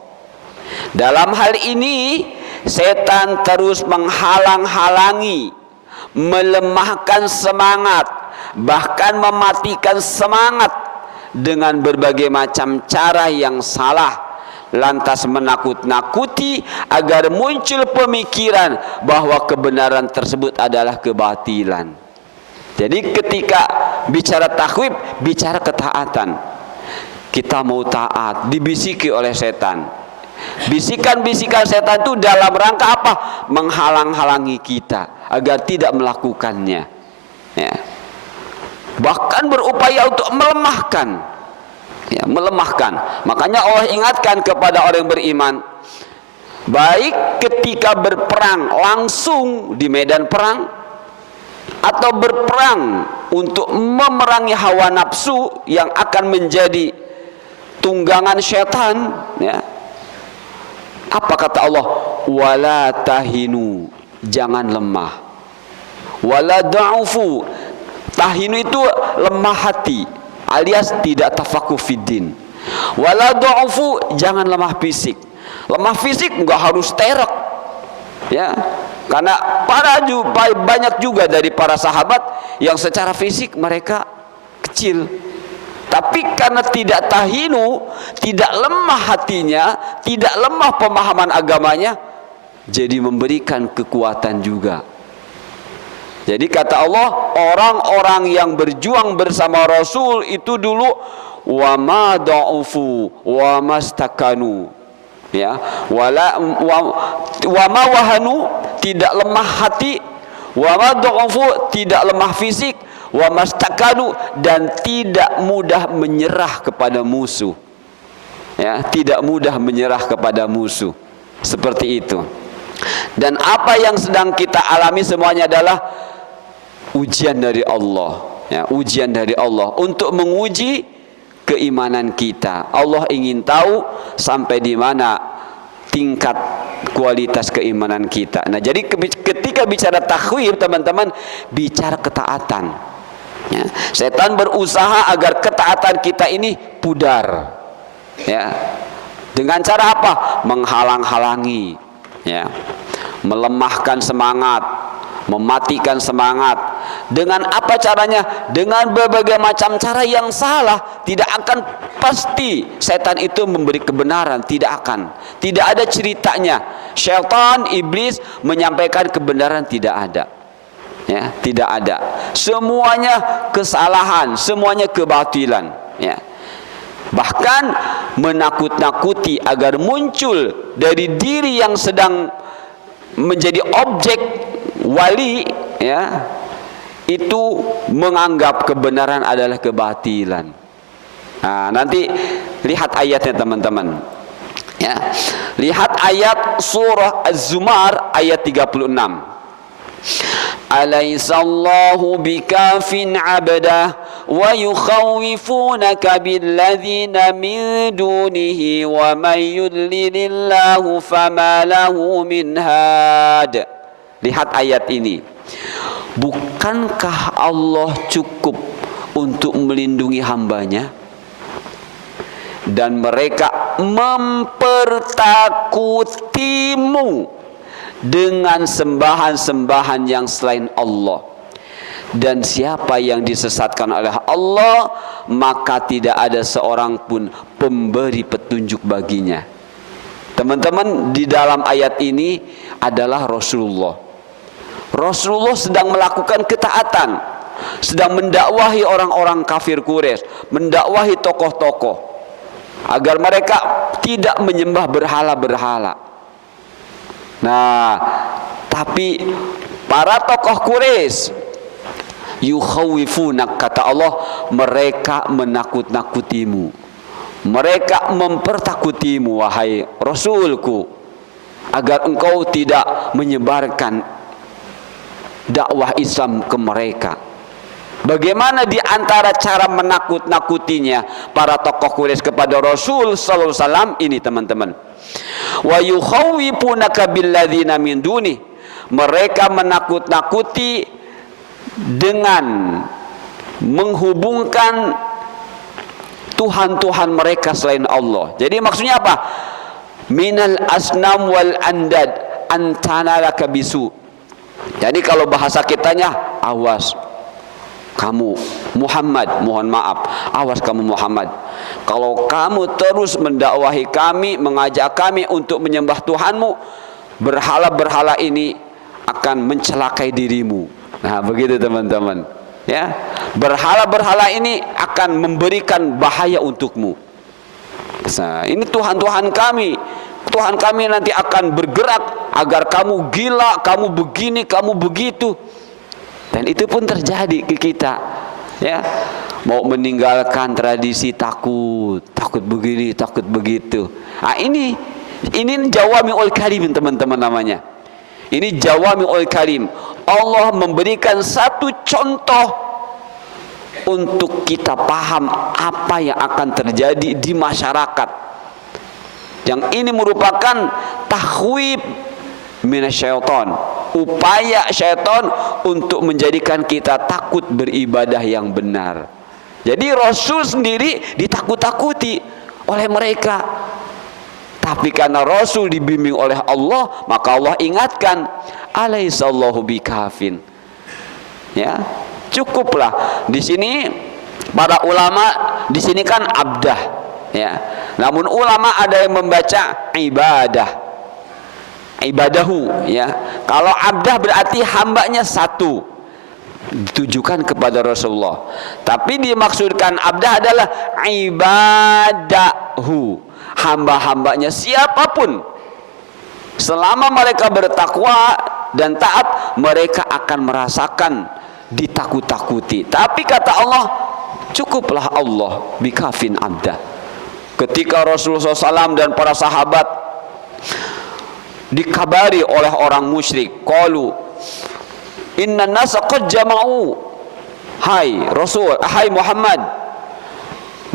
Dalam hal ini setan terus menghalang-halangi, melemahkan semangat, bahkan mematikan semangat dengan berbagai macam cara yang salah, lantas menakut-nakuti agar muncul pemikiran bahwa kebenaran tersebut adalah kebatilan. Jadi ketika bicara takhwif, bicara ketaatan. Kita mau taat, dibisiki oleh setan. Bisikan-bisikan setan itu dalam rangka apa? Menghalang-halangi kita agar tidak melakukannya, ya. Bahkan berupaya untuk melemahkan, ya, melemahkan. Makanya Allah ingatkan kepada orang yang beriman, baik ketika berperang langsung di medan perang, atau berperang untuk memerangi hawa nafsu yang akan menjadi tunggangan setan, ya. Apa kata Allah? Wala tahinu, jangan lemah. Wala da'ufu, tahinu itu lemah hati, alias tidak tafakuh fiddin. Wala da'ufu, jangan lemah fisik. Lemah fisik enggak harus terek, ya. Karena banyak juga dari para sahabat yang secara fisik mereka kecil, tapi karena tidak tahinu, tidak lemah hatinya, tidak lemah pemahaman agamanya, jadi memberikan kekuatan juga. Jadi kata Allah, orang-orang yang berjuang bersama Rasul itu dulu wa ma da'ufu wa mastakanu, ya, wa ma wahanu, tidak lemah hati, wa ma da'ufu, tidak lemah fisik, wa mastakanu, dan tidak mudah menyerah kepada musuh, ya, tidak mudah menyerah kepada musuh, seperti itu. Dan apa yang sedang kita alami semuanya adalah ujian dari Allah, ya, ujian dari Allah untuk menguji keimanan kita. Allah ingin tahu sampai di mana tingkat kualitas keimanan kita. Nah, jadi ketika bicara takhwif, teman-teman, bicara ketaatan, ya. Setan berusaha agar ketaatan kita ini pudar, ya. Dengan cara apa? Menghalang-halangi, ya, melemahkan semangat, mematikan semangat. Dengan apa caranya? Dengan berbagai macam cara yang salah. Tidak akan pasti setan itu memberi kebenaran, tidak akan. Tidak ada ceritanya syaitan, iblis menyampaikan kebenaran, tidak ada, ya, tidak ada. Semuanya kesalahan, semuanya kebatilan, ya. Bahkan menakut-nakuti agar muncul dari diri yang sedang menjadi objek wali, ya, itu menganggap kebenaran adalah kebatilan. Nah, nanti lihat ayatnya teman-teman, ya. Lihat ayat surah Az-Zumar ayat 36. Alaisallahu bikafin 'abdah wa yukhawifunaka billadzina min dunihi wa may yudlilillahu fama lahu min had. Lihat ayat ini. Bukankah Allah cukup untuk melindungi hambanya? Dan mereka mempertakutimu dengan sembahan-sembahan yang selain Allah. Dan siapa yang disesatkan oleh Allah, maka tidak ada seorang pun pemberi petunjuk baginya. Teman-teman, di dalam ayat ini adalah Rasulullah. Rasulullah sedang melakukan ketaatan, sedang mendakwahi orang-orang kafir Quraisy, mendakwahi tokoh-tokoh agar mereka tidak menyembah berhala-berhala. Nah, tapi para tokoh Quraisy yukhawifunak, kata Allah, mereka menakut-nakutimu, mereka mempertakutimu wahai Rasulku, agar engkau tidak menyebarkan dakwah Islam ke mereka. Bagaimana di antara cara menakut-nakutinya para tokoh Quraisy kepada Rasul sallallahu alaihi wasallam ini, teman-teman? Wa yukhawifunaka billadzina min duni, mereka menakut-nakuti dengan menghubungkan Tuhan-Tuhan mereka selain Allah. Jadi maksudnya apa? Minal asnam wal andad antanalaka bisu. Jadi kalau bahasa kitanya, awas kamu Muhammad, mohon maaf, awas kamu Muhammad, kalau kamu terus mendakwahi kami, mengajak kami untuk menyembah Tuhanmu, berhala-berhala ini akan mencelakai dirimu. Nah, begitu teman-teman, ya. Berhala-berhala ini akan memberikan bahaya untukmu. Nah, ini Tuhan-Tuhan kami. Tuhan kami nanti akan bergerak agar kamu gila, kamu begini, kamu begitu. Dan itu pun terjadi ke kita, ya. Mau meninggalkan tradisi takut begini, takut begitu. Nah, ini jawami'ul kalim, teman-teman, namanya. Ini jawami'ul kalim. Allah memberikan satu contoh untuk kita paham apa yang akan terjadi di masyarakat. Yang ini merupakan takhwib minasyaiton, upaya syaitan untuk menjadikan kita takut beribadah yang benar. Jadi Rasul sendiri ditakut-takuti oleh mereka, tapi karena Rasul dibimbing oleh Allah, maka Allah ingatkan, alaisallahu bikafin, ya, cukuplah. Di sini para ulama di sini kan abdah, ya. Namun ulama ada yang membaca ibadahu, ya. Kalau abdah berarti hambanya satu, ditujukan kepada Rasulullah. Tapi dimaksudkan abdah adalah ibadahu, hamba-hambanya siapapun. Selama mereka bertakwa dan taat, mereka akan merasakan ditakut-takuti. Tapi kata Allah, cukuplah Allah bikafin abdah. Ketika Rasulullah SAW dan para sahabat dikabari oleh orang musyrik, qalu inna nasa qad jama'u, hai Rasul, hai Muhammad,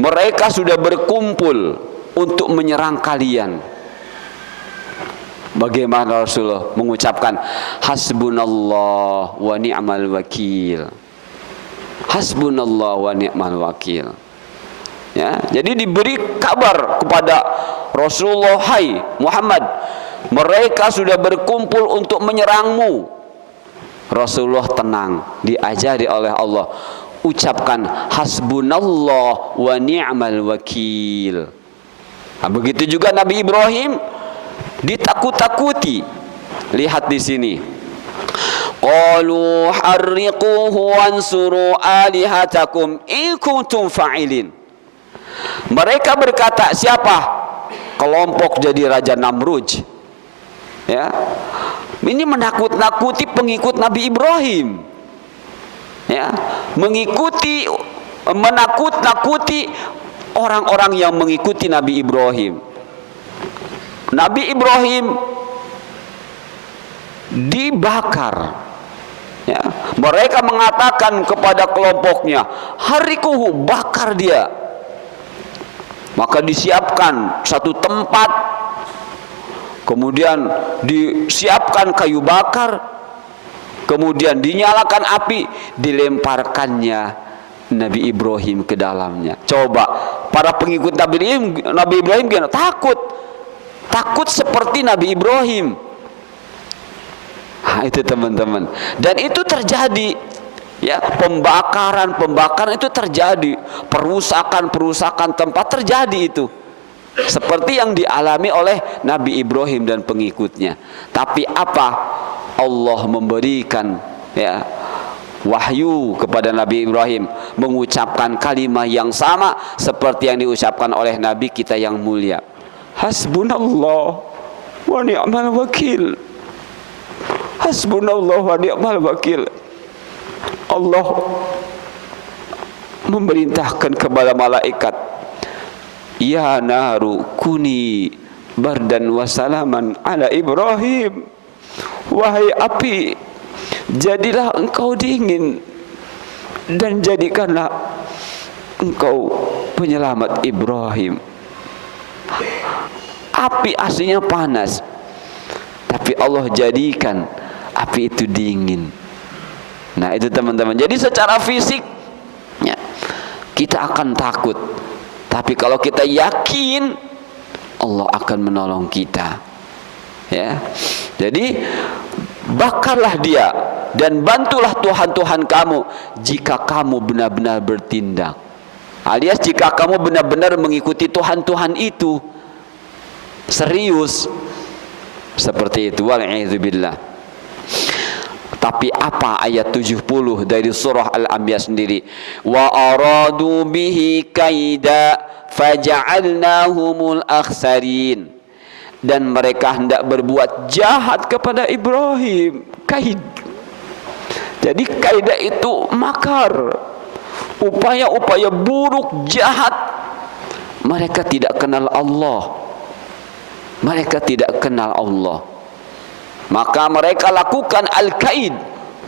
mereka sudah berkumpul untuk menyerang kalian. Bagaimana Rasulullah mengucapkan hasbunallah wa ni'mal wakil, hasbunallah wa ni'mal wakil, ya. Jadi diberi kabar kepada Rasulullah, hai Muhammad, mereka sudah berkumpul untuk menyerangmu. Rasulullah tenang, diajari oleh Allah, ucapkan hasbunallah wa ni'mal wakil. Nah, begitu juga Nabi Ibrahim ditakut-takuti. Lihat di sini, qalu harriquhu wansuru alihatakum in kuntum fa'ilin. Mereka berkata, siapa? Kelompok jadi Raja Namruj, ya. Ini menakut-nakuti pengikut Nabi Ibrahim, ya, menakut-nakuti orang-orang yang mengikuti Nabi Ibrahim. Nabi Ibrahim dibakar Ya, mereka mengatakan kepada kelompoknya, harikuhu, bakar dia. Maka disiapkan satu tempat, kemudian disiapkan kayu bakar, kemudian dinyalakan api, dilemparkannya Nabi Ibrahim ke dalamnya. Coba para pengikut Nabi Ibrahim gimana? Takut seperti Nabi Ibrahim. Nah, itu teman-teman. Dan itu terjadi, ya, pembakaran itu terjadi, perusakan tempat terjadi itu. Seperti yang dialami oleh Nabi Ibrahim dan pengikutnya. Tapi apa? Allah memberikan, ya, wahyu kepada Nabi Ibrahim, mengucapkan kalimat yang sama seperti yang diucapkan oleh Nabi kita yang mulia. Hasbunallah wa ni'mal wakil. Hasbunallah wa ni'mal wakil. Allah memerintahkan kepada malaikat, ya naru kuni bardan wa salaman ala Ibrahim. Wahai api, jadilah engkau dingin dan jadikanlah engkau penyelamat Ibrahim. Api aslinya panas, tapi Allah jadikan api itu dingin. Nah, itu teman-teman. Jadi secara fisik, ya, kita akan takut. Tapi kalau kita yakin, Allah akan menolong kita. Ya. Jadi bakarlah dia dan bantulah Tuhan-Tuhan kamu jika kamu benar-benar bertindak. Alias jika kamu benar-benar mengikuti Tuhan-Tuhan itu serius. Seperti itu, wal'idzubillah. Tapi apa ayat 70 dari surah Al-Anbiya sendiri? Wa aradu bihi kaida faja'alnahumul akhsarin. Dan mereka hendak berbuat jahat kepada Ibrahim. Kaid. Jadi kaidah itu makar, upaya-upaya buruk, jahat. Mereka tidak kenal Allah. Mereka tidak kenal Allah. Maka mereka lakukan al-kaid,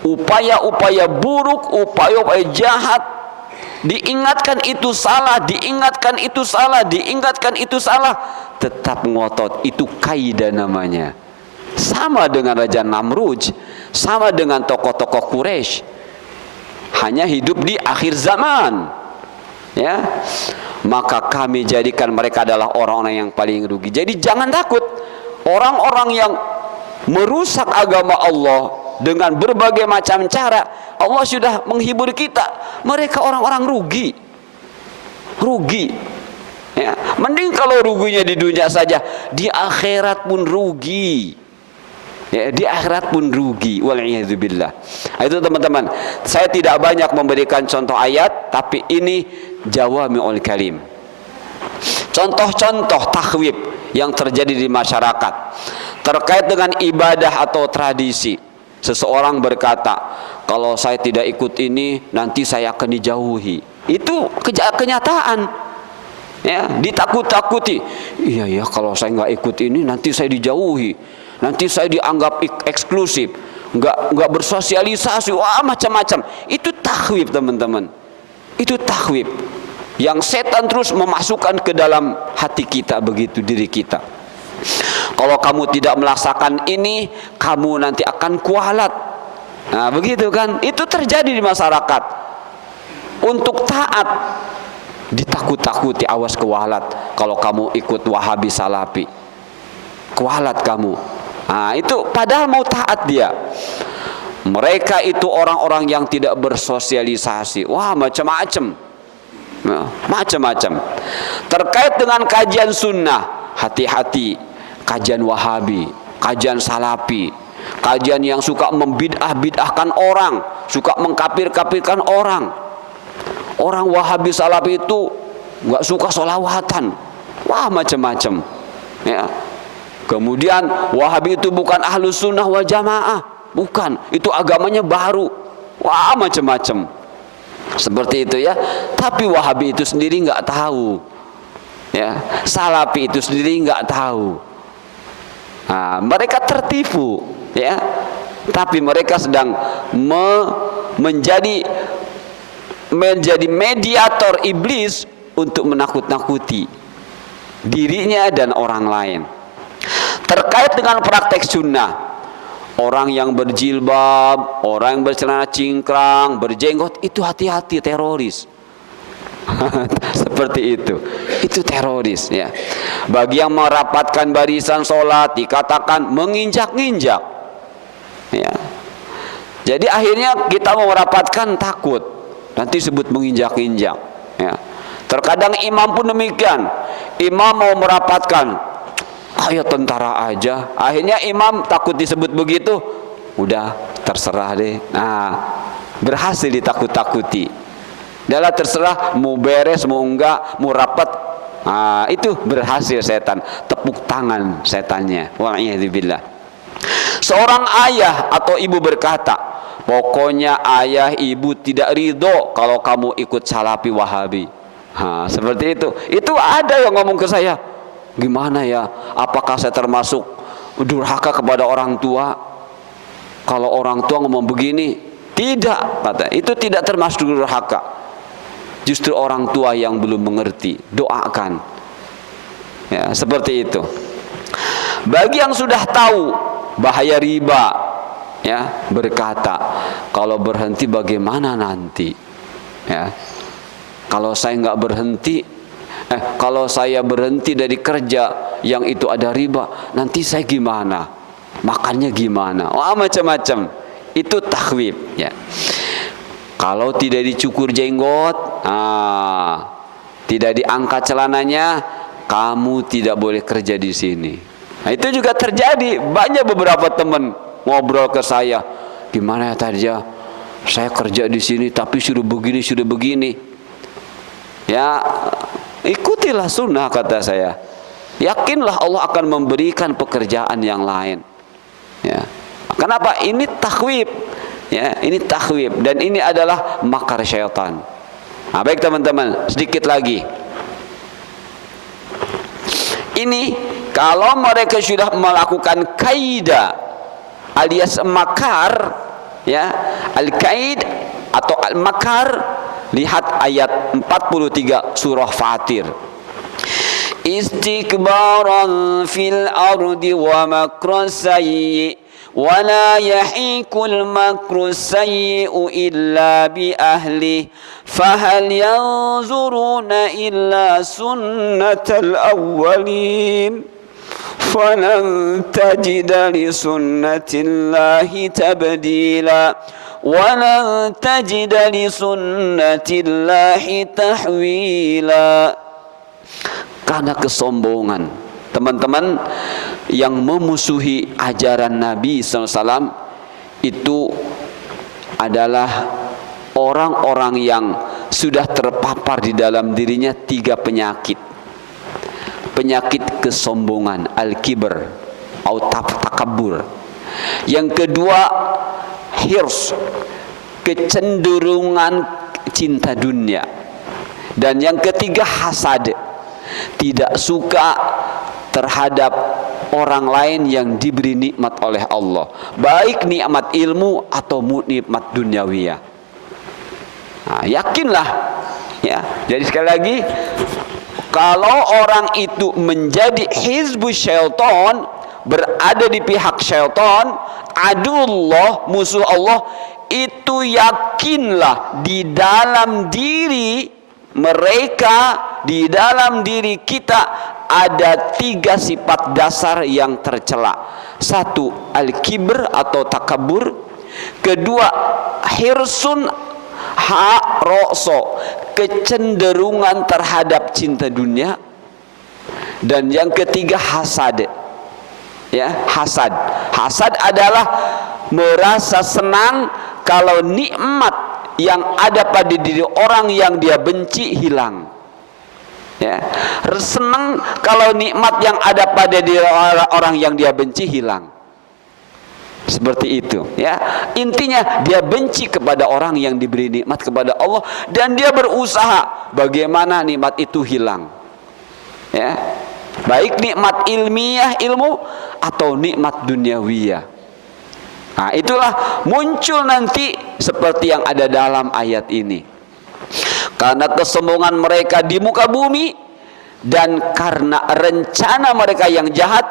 upaya-upaya buruk, upaya-upaya jahat. Diingatkan itu salah, diingatkan itu salah, diingatkan itu salah, tetap ngotot. Itu kaidah namanya. Sama dengan Raja Namruj, sama dengan tokoh-tokoh Quraisy. Hanya hidup di akhir zaman. Ya. Maka kami jadikan mereka adalah orang-orang yang paling rugi. Jadi jangan takut. Orang-orang yang merusak agama Allah dengan berbagai macam cara, Allah sudah menghibur kita. Mereka orang-orang rugi. Ya. Mending kalau ruginya di dunia saja, di akhirat pun rugi. Ya, di akhirat pun rugi. Wal'iyadzubillah. Itu teman-teman, saya tidak banyak memberikan contoh ayat, tapi ini jawami'ul kalim. Contoh-contoh takhwif yang terjadi di masyarakat terkait dengan ibadah atau tradisi. Seseorang berkata, kalau saya tidak ikut ini, nanti saya akan dijauhi. Itu kenyataan. Ya, ditakut-takuti. Iya, kalau saya nggak ikut ini, nanti saya dijauhi. Nanti saya dianggap eksklusif, nggak bersosialisasi, wah macam-macam. Itu takhwif teman-teman. Itu takhwif yang setan terus memasukkan ke dalam hati kita, begitu diri kita. Kalau kamu tidak melaksanakan ini, kamu nanti akan kualat. Nah, begitu kan? Itu terjadi di masyarakat. Untuk taat ditakut-takuti, awas kualat. Kalau kamu ikut Wahabi Salafi, kualat kamu. Nah, itu padahal mau taat dia. Mereka itu orang-orang yang tidak bersosialisasi. Wah, macam-macam. Macam-macam. Terkait dengan kajian sunnah, hati-hati. Kajian Wahabi, kajian Salafi, kajian yang suka membid'ah-bid'ahkan orang, suka mengkafir-kafirkan orang. Orang Wahabi Salafi itu nggak suka sholawatan. Wah, macam-macam. Ya. Kemudian Wahabi itu bukan ahlus sunnah wal jamaah, bukan, itu agamanya baru. Wah, macam-macam. Seperti itu ya. Tapi Wahabi itu sendiri nggak tahu. Ya, Salafi itu sendiri nggak tahu. Nah, mereka tertipu, ya. tapi mereka sedang menjadi mediator iblis untuk menakut-nakuti dirinya dan orang lain. Terkait dengan praktek sunnah, orang yang berjilbab, orang yang bercelana cingkrang, berjenggot, itu hati-hati, teroris. Seperti itu teroris ya. Bagi yang merapatkan barisan sholat dikatakan menginjak-injak ya. Jadi akhirnya kita mau merapatkan takut, nanti sebut menginjak-injak ya. Terkadang imam pun demikian, imam mau merapatkan kayak tentara aja, akhirnya imam takut disebut begitu, udah terserah deh. Nah, berhasil ditakut-takuti. Dalam terserah mau beres mau enggak, mau rapat, nah, itu berhasil setan, tepuk tangan setannya. Wa'iyadzubillah. Seorang ayah atau ibu berkata, pokoknya ayah ibu tidak ridho kalau kamu ikut Salafi Wahabi. Nah, seperti itu. Itu ada yang ngomong ke saya, gimana ya, apakah saya termasuk durhaka kepada orang tua kalau orang tua ngomong begini? Tidak, kata, itu tidak termasuk durhaka. Justru orang tua yang belum mengerti, doakan ya, seperti itu. Bagi yang sudah tahu bahaya riba ya, berkata, kalau berhenti bagaimana nanti ya, kalau saya nggak berhenti, kalau saya berhenti dari kerja yang itu ada riba, nanti saya gimana, makannya gimana, macam-macam. Itu takhwif ya. Kalau tidak dicukur jenggot, tidak diangkat celananya, kamu tidak boleh kerja di sini. Nah, itu juga terjadi. Banyak beberapa teman ngobrol ke saya, gimana ya Tarja, saya kerja di sini tapi sudah begini. Ya, ikutilah sunnah, kata saya. Yakinlah Allah akan memberikan pekerjaan yang lain. Ya. Kenapa? Ini takhwif. Ya, ini takhwif dan ini adalah makar syaitan. Nah, baik teman-teman, sedikit lagi. Ini kalau mereka sudah melakukan kaidah alias makar, ya, al-kaid atau al-makar, lihat ayat 43 surah Fatir. Istikbaran fil ardi wa makras sayyi ولا يحيق المكر السيء إلا بأهله فهل ينظرون إلا سنة الأولين فلن تجد لسنة الله تبديلا ولن تجد لسنة الله تحويلا. Karena kesombongan teman-teman yang memusuhi ajaran Nabi SAW itu adalah orang-orang yang sudah terpapar di dalam dirinya 3 penyakit. Penyakit kesombongan, al-kibr atau takabbur. Yang kedua, hirs, kecenderungan cinta dunia. Dan yang ketiga, hasad, tidak suka terhadap orang lain yang diberi nikmat oleh Allah, baik nikmat ilmu atau nikmat duniawiyah. Nah, yakinlah ya. Jadi sekali lagi, kalau orang itu menjadi hizbu syaitan, berada di pihak syaitan, adullah, musuh Allah, itu yakinlah di dalam diri mereka, di dalam diri kita ada 3 sifat dasar yang tercela. 1, al-kibr atau takabur. Kedua, hirsun ha'roso, kecenderungan terhadap cinta dunia. Dan yang ketiga, hasad. Ya, hasad. Hasad adalah merasa senang kalau nikmat yang ada pada diri orang yang dia benci hilang. Ya, senang kalau nikmat yang ada pada diri orang yang dia benci hilang. Seperti itu ya. Intinya dia benci kepada orang yang diberi nikmat kepada Allah, dan dia berusaha bagaimana nikmat itu hilang. Ya, baik nikmat ilmiah, ilmu, atau nikmat duniawiyah. Nah, itulah muncul nanti seperti yang ada dalam ayat ini. Karena kesombongan mereka di muka bumi dan karena rencana mereka yang jahat,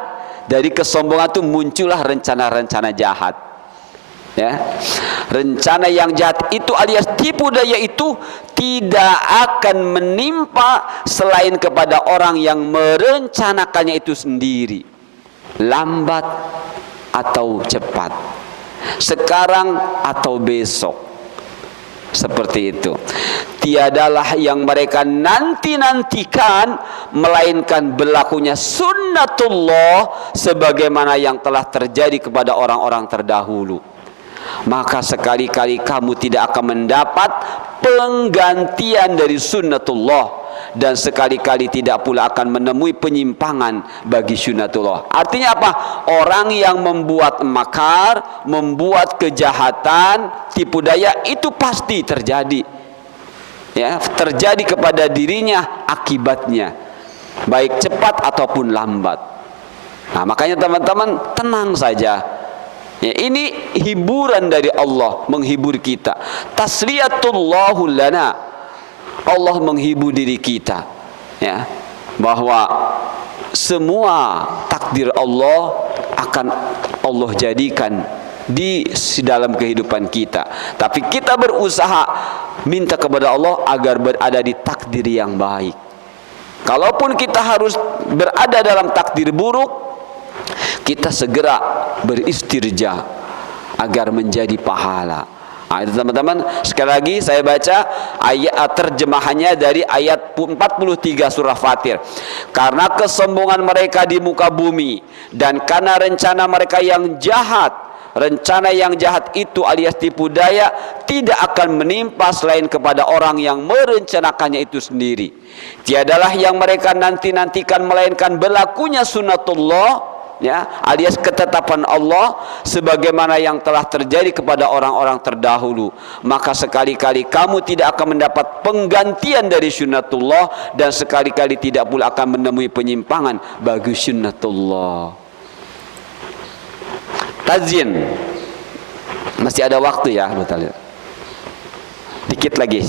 dari kesombongan itu muncullah rencana-rencana jahat. Ya, rencana yang jahat itu alias tipu daya itu tidak akan menimpa selain kepada orang yang merencanakannya itu sendiri, lambat atau cepat, sekarang atau besok, seperti itu. Tiadalah yang mereka nanti-nantikan melainkan berlakunya sunnatullah sebagaimana yang telah terjadi kepada orang-orang terdahulu. Maka sekali-kali kamu tidak akan mendapat penggantian dari sunnatullah, dan sekali-kali tidak pula akan menemui penyimpangan bagi sunnatullah. Artinya apa? Orang yang membuat makar, membuat kejahatan, tipu daya, itu pasti terjadi. Ya, terjadi kepada dirinya akibatnya, baik cepat ataupun lambat. Nah, makanya teman-teman tenang saja. Ya, ini hiburan dari Allah, menghibur kita. Tasliyatullahu lana, Allah menghibur diri kita, ya, bahwa semua takdir Allah akan Allah jadikan di dalam kehidupan kita. Tapi kita berusaha minta kepada Allah agar berada di takdir yang baik. Kalaupun kita harus berada dalam takdir buruk, kita segera beristirja agar menjadi pahala. Nah, itu teman-teman, sekali lagi saya baca ayat terjemahannya dari ayat 43 surah Fatir. Karena kesombongan mereka di muka bumi dan karena rencana mereka yang jahat, rencana yang jahat itu alias tipu daya tidak akan menimpa selain kepada orang yang merencanakannya itu sendiri. Tiadalah yang mereka nanti-nantikan melainkan berlakunya sunnatullah, ya, alias ketetapan Allah sebagaimana yang telah terjadi kepada orang-orang terdahulu. Maka sekali-kali kamu tidak akan mendapat penggantian dari sunnatullah, dan sekali-kali tidak pula akan menemui penyimpangan bagi sunnatullah. Tazyin, masih ada waktu ya, betul. Dikit lagi,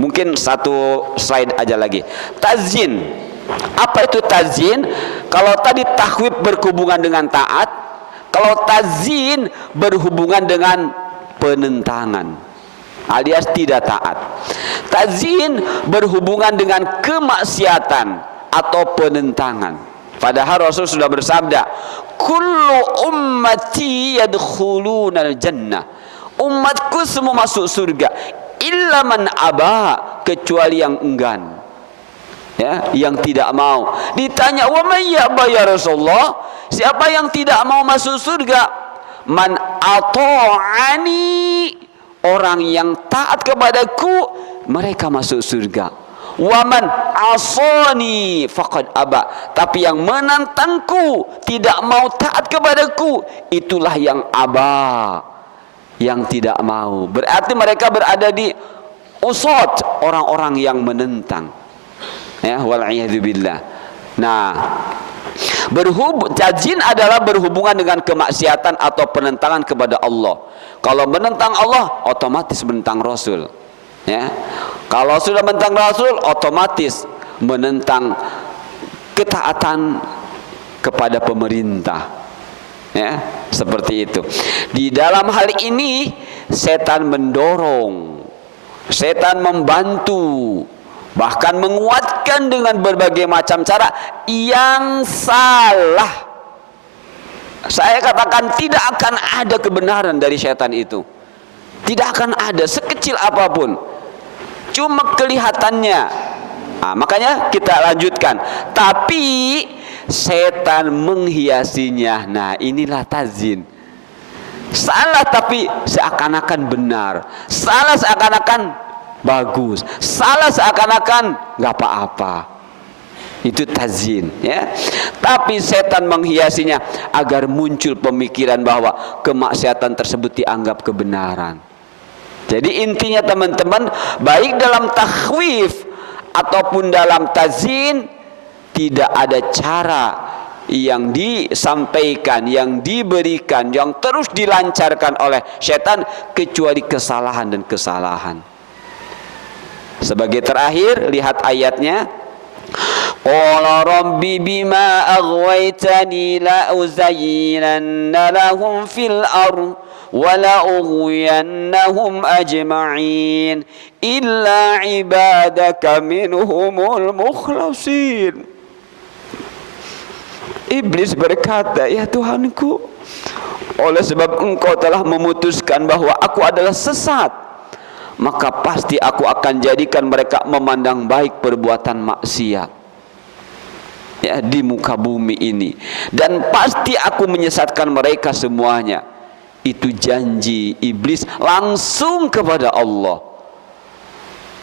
mungkin satu slide aja lagi. Tazyin, apa itu tazyin? Kalau tadi tahwib berhubungan dengan taat, kalau tazyin berhubungan dengan penentangan, alias tidak taat. Tazyin berhubungan dengan kemaksiatan atau penentangan. Padahal Rasul sudah bersabda, kullu ummati yadkhulunal jannah, umatku semua masuk surga, illa man aba, kecuali yang enggan, ya, yang tidak mau. Ditanya, wa may ya'ba ya Rasulullah, siapa yang tidak mau masuk surga? Man ata'ani, orang yang taat kepadaku mereka masuk surga. Wa man asani faqad aba, tapi yang menantangku, tidak mau taat kepadaku, itulah yang aba, yang tidak mau. Berarti mereka berada di usad, orang-orang yang menentang. Ya, wal'iyadzubillah. Nah, tazyin adalah berhubungan dengan kemaksiatan atau penentangan kepada Allah. Kalau menentang Allah, otomatis menentang Rasul. Ya, kalau sudah menentang Rasul, otomatis menentang ketaatan kepada pemerintah. Ya, seperti itu. Di dalam hal ini, setan mendorong, setan membantu, bahkan menguatkan dengan berbagai macam cara yang salah. Saya katakan tidak akan ada kebenaran dari setan itu. Tidak akan ada, sekecil apapun. Cuma kelihatannya. Nah, makanya kita lanjutkan. Tapi setan menghiasinya. Nah, inilah tazyin. Salah tapi seakan-akan benar. Salah seakan-akan bagus. Salah seakan-akan nggak apa-apa. Itu tazyin, ya. Tapi setan menghiasinya agar muncul pemikiran bahwa kemaksiatan tersebut dianggap kebenaran. Jadi intinya teman-teman, baik dalam takhwif ataupun dalam tazyin, tidak ada cara yang disampaikan, yang diberikan, yang terus dilancarkan oleh setan kecuali kesalahan dan kesalahan. Sebagai terakhir, lihat ayatnya. Qala rabbi bima aghwaytani la uzayyinanna lahum fil ardh wa la ughwiyannahum ajma'in illa ibadaka minhumul mukhlasin. Iblis berkata, ya Tuhanku, oleh sebab engkau telah memutuskan bahwa aku adalah sesat, maka pasti aku akan jadikan mereka memandang baik perbuatan maksiat, ya, di muka bumi ini, dan pasti aku menyesatkan mereka semuanya. Itu janji iblis langsung kepada Allah,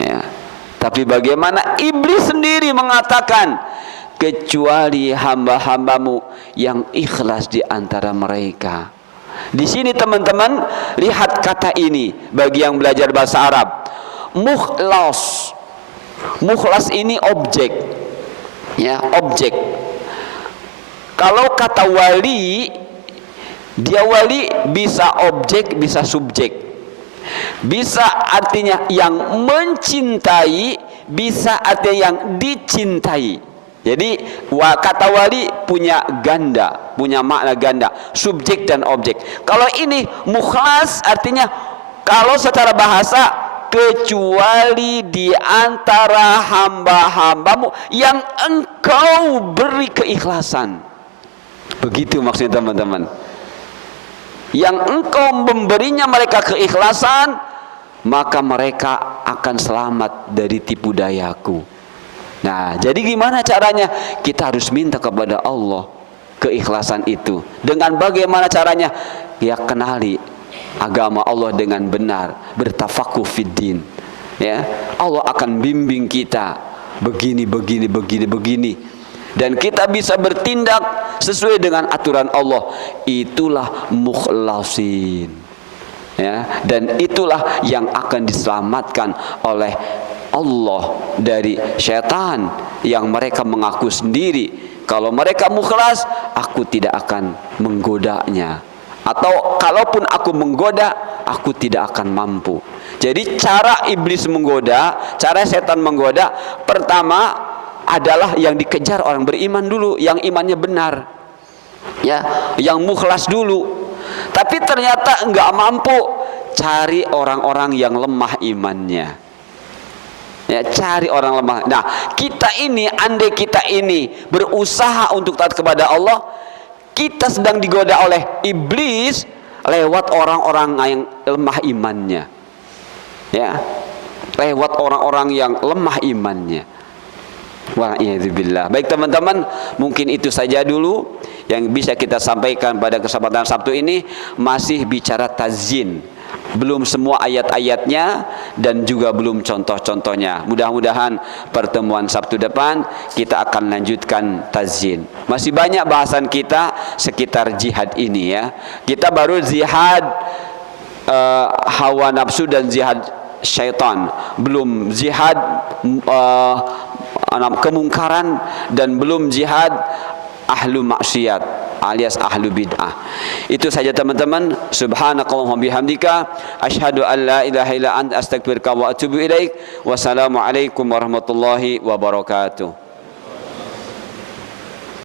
ya. Tapi bagaimana iblis sendiri mengatakan, kecuali hamba-hambamu yang ikhlas di antara mereka. Di sini teman-teman lihat kata ini bagi yang belajar bahasa Arab. Mukhlas. Mukhlas ini objek. Ya, objek. Kalau kata wali, dia wali bisa objek, bisa subjek. Bisa artinya yang mencintai, bisa artinya yang dicintai. Jadi kata wali punya ganda, punya makna ganda, subjek dan objek. Kalau ini mukhlas artinya kalau secara bahasa kecuali di antara hamba-hambamu yang engkau beri keikhlasan. Begitu maksudnya teman-teman. Yang engkau memberinya mereka keikhlasan, maka mereka akan selamat dari tipu dayaku. Nah, jadi gimana caranya? Kita harus minta kepada Allah keikhlasan itu. Dengan bagaimana caranya? Ya, kenali agama Allah dengan benar, bertafakuh fiddin. Ya, Allah akan bimbing kita begini, dan kita bisa bertindak sesuai dengan aturan Allah. Itulah mukhlasin. Ya, dan itulah yang akan diselamatkan oleh Allah dari syaitan yang mereka mengaku sendiri kalau mereka mukhlas, aku tidak akan menggodanya, atau kalaupun aku menggoda, aku tidak akan mampu. Jadi cara iblis menggoda, cara setan menggoda, pertama adalah yang dikejar orang beriman dulu, yang imannya benar, ya, yang mukhlas dulu. Tapi ternyata enggak mampu, cari orang-orang yang lemah imannya. Ya, cari orang lemah. Nah, kita ini, andai kita ini berusaha untuk taat kepada Allah, kita sedang digoda oleh iblis lewat orang-orang yang lemah imannya. Ya, lewat orang-orang yang lemah imannya. Wa'iyadzubillah. Baik teman-teman, mungkin itu saja dulu yang bisa kita sampaikan pada kesempatan Sabtu ini. Masih bicara tazyin, belum semua ayat-ayatnya dan juga belum contoh-contohnya. Mudah-mudahan pertemuan Sabtu depan kita akan lanjutkan tazyin. Masih banyak bahasan kita sekitar jihad ini, ya. Kita baru jihad hawa nafsu dan jihad syaitan, belum jihad kemungkaran, dan belum jihad ahlu maksiat alias ahlu bid'ah. Itu saja teman-teman. Subhanakallahumma bihamdika asyhadu an la ilaha illa anta astaghfiruka wa atubu ilaik. Wassalamualaikum warahmatullahi wabarakatuh.